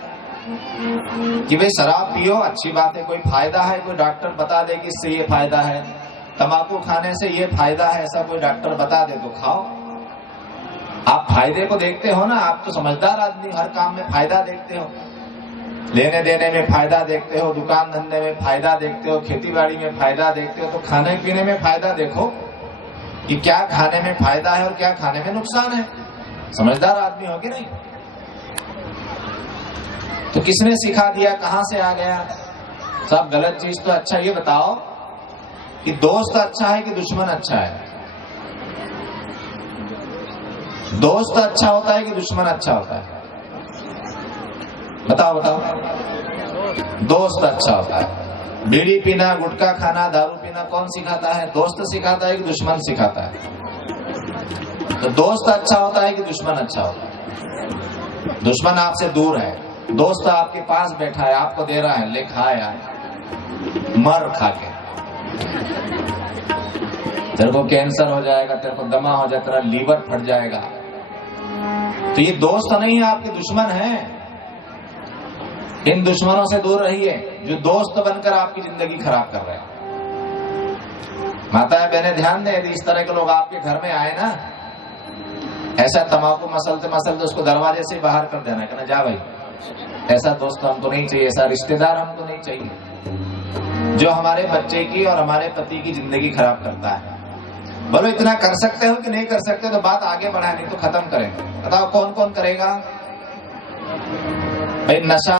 कि भाई शराब पियो, अच्छी बात है, कोई फायदा है, कोई डॉक्टर बता दे कि इससे ये फायदा है। तंबाकू खाने से ये फायदा है, ऐसा कोई डॉक्टर बता दे तो खाओ। आप फायदे को देखते हो ना, आप तो समझदार आदमी, हर काम में फायदा देखते हो, लेने देने में फायदा देखते हो, दुकान धंधे में फायदा देखते हो, खेती बाड़ी में फायदा देखते हो। तो खाने पीने में फायदा देखो कि क्या खाने में फायदा है और क्या खाने में नुकसान है। समझदार आदमी हो कि नहीं? तो किसने सिखा दिया, कहां से आ गया? सब गलत चीज। तो अच्छा ये बताओ कि दोस्त अच्छा है कि दुश्मन अच्छा है? दोस्त अच्छा होता है कि दुश्मन अच्छा होता है? बताओ बताओ। दोस्त अच्छा होता है। बीड़ी पीना, गुटखा खाना, दारू पीना कौन सिखाता है? दोस्त सिखाता है कि दुश्मन सिखाता है? तो दोस्त अच्छा होता है कि दुश्मन अच्छा होता है? दुश्मन आपसे दूर है, दोस्त आपके पास बैठा है, आपको दे रहा है, ले खा यार, मर खा के। तेरे को कैंसर हो जाएगा, तेरे को दमा हो जाएगा, तेरा लीवर फट जाएगा। तो ये दोस्त नहीं है, आपके दुश्मन है। इन दुश्मनों से दूर रहिए जो दोस्त बनकर आपकी जिंदगी खराब कर रहे हैं। माताएं बहनें ध्यान दें, यदि इस तरह के लोग आपके घर में आए ना, ऐसा तंबाकू मसलते मसलते उसको दरवाजे से बाहर कर देना, कहना जा भाई, ऐसा दोस्त हमको नहीं चाहिए, ऐसा रिश्तेदार हमको नहीं चाहिए जो हमारे बच्चे की और हमारे पति की जिंदगी खराब करता है। बोलो इतना कर सकते हो कि नहीं कर सकते? तो बात आगे बढ़ाए, नहीं तो खत्म करें। बताओ कौन कौन करेगा? भाई नशा